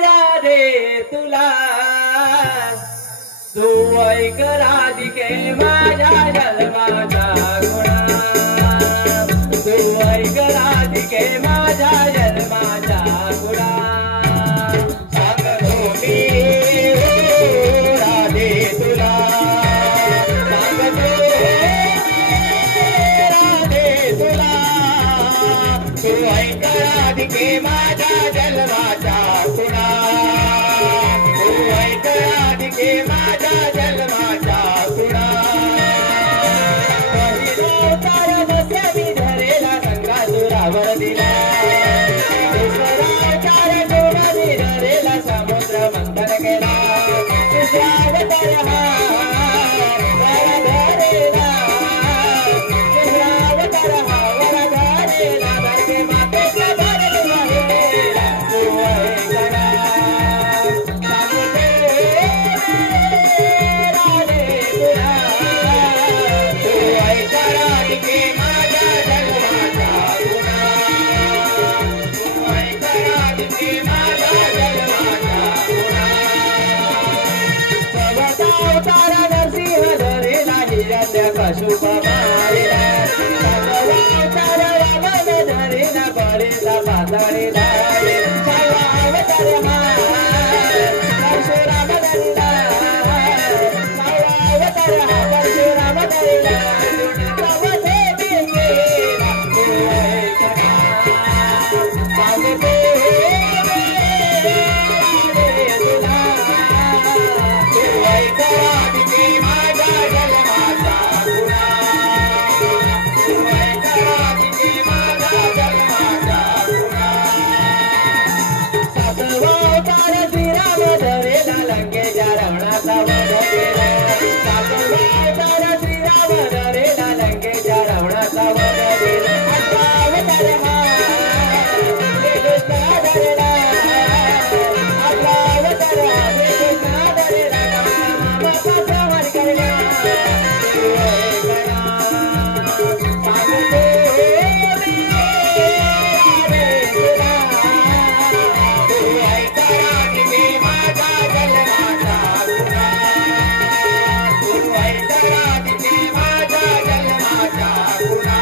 राधे तुला तू ऐक राधिके माझ्या जन्माच्या खुणा तू ऐक राधिके माझ्या जन्माच्या खुणा सांगतो मी राधे तुला सांगतो राधे राधिके माझ्या जन्माच्या खुणा तू ऐक राधिके माझ्या जन्माच्या खुणा पहिला अवतार बसे मी धरेला गंगासुरावर दिला दुसरा अवतार जोडाने धरेला समुद्र मंथन केला दुसरा अवतार हा वरधरेला दुसरा अवतार हा वरधरेला धरके मातेचा भरण वाहिलेला तू ऐकना सांगते राधे तुला तू ऐक राधिके माझ्या जन्माचा खुणा तू ऐक राधिके माझ्या जन्माचा खुणा सवता अवतार नरसिंह धरेला हिरण्य कशुप मारेला सातवा अवतार वामन धरेला बळीला पाताळीला सातवा अवतार हा परशुराम धरेला सातवा अवतार हा परशुराम धरेला गुणप्रवधे बिंदेला तू ऐकना सांगते तुला तू ऐक राधिके माझ्या जन्माचा खुणा तू ऐक राधिके माझ्या जन्माचा खुणा सातवा अवतार श्रीराम धरेला लंकेच्या रावणाचा वध केला सातवा अवतार श्रीराम धरेला लंकेच्या रावणाचा वध केला आठवा अवतार हा श्रीकृष्ण धरेला आठवा अवतार हा श्रीकृष्ण धरेला मामाचा वर करला तू ऐकना सांगते राधे तुला तू ऐक राधिके माझ्या जन्माचा खुणा तू ऐक राधिके माझ्या जन्माचा खुणा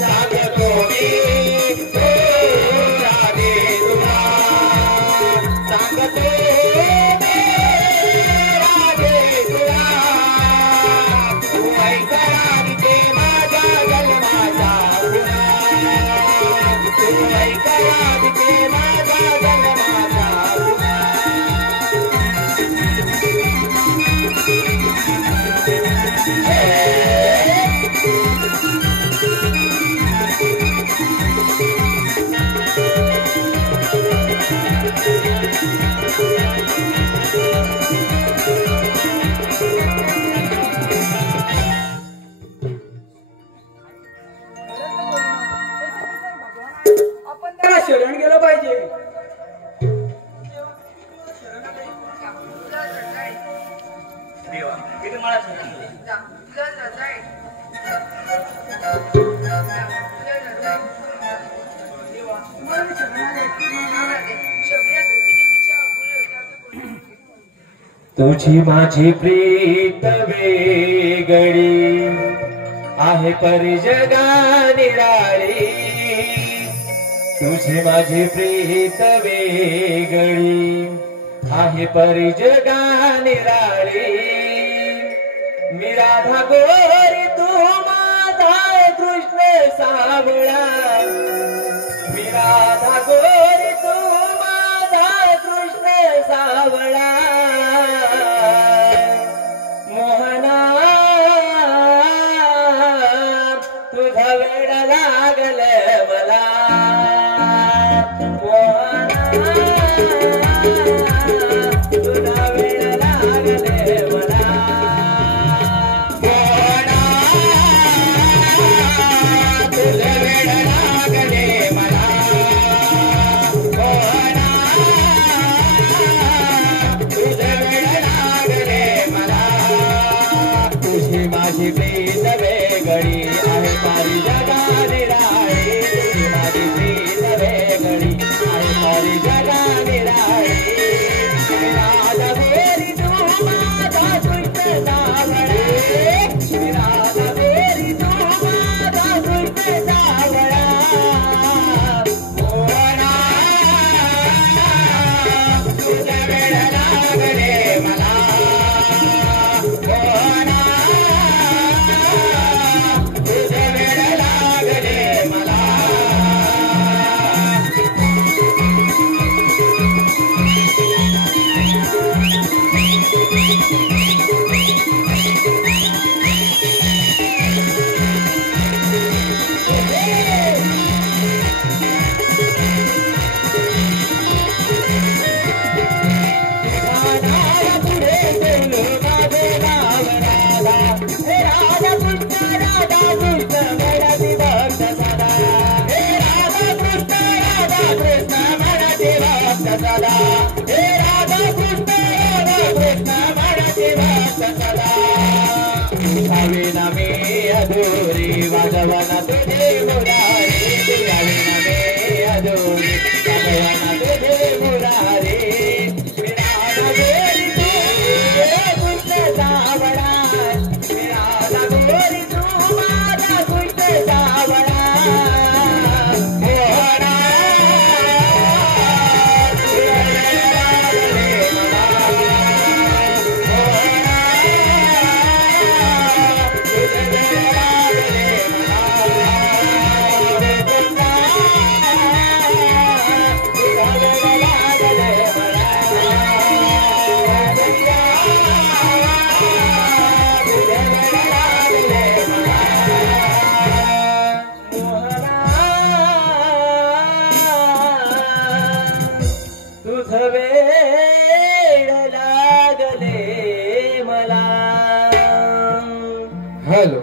सांगतो मी राधे तुला सांगतो मी राधे तुला तू ऐक राधिके माझ्या जन्माचा खुणा तू ऐक राधिके माझ्या जन्माचा खुणा आपण त्याला शरण गेलं पाहिजे. तुला रजाई देवा मी तुम्हाला सांगितले तुला रजाई तुला रजाई मला शरणागती शबऱ्या सुखिनीच्या अपुरे होत्या तुझी माझी प्रीत वेगळी आहे परिजगा निराळी तुझी माझी प्रीत वेगळी आहे परिजगा निराळी मी राधा गोरी तू माझा कृष्ण सावळा मी राधा गोरी तू माझा कृष्ण सावळा मोहना तुझा वेळ लागल मला मोहना तुझा वेळ लागल मला मोहना तुझा वेळ लागले मला मोहना तुझा वेळ लागले मला तुझी माझी प्रीत वेगळी आहे माझी जगा निराळी तुझी माझी प्रीत वेगळी आहे माझी जगा निराळी राधा गोरी तू माझा कृष्ण सावळा राधा गोरी तू माझा कृष्ण सावळा मोहना तुझा वेळ लागले मला मोहना अधुरी वाजवना तुझे मुरारी यावे नवे अधुरी वाजवना तुझे मुरारी मेरा लगोरी तू कुछ सावड़ा मेरा लगोरी तू माझा कुछ सावड़ा तुझ वेड लागले मला हॅलो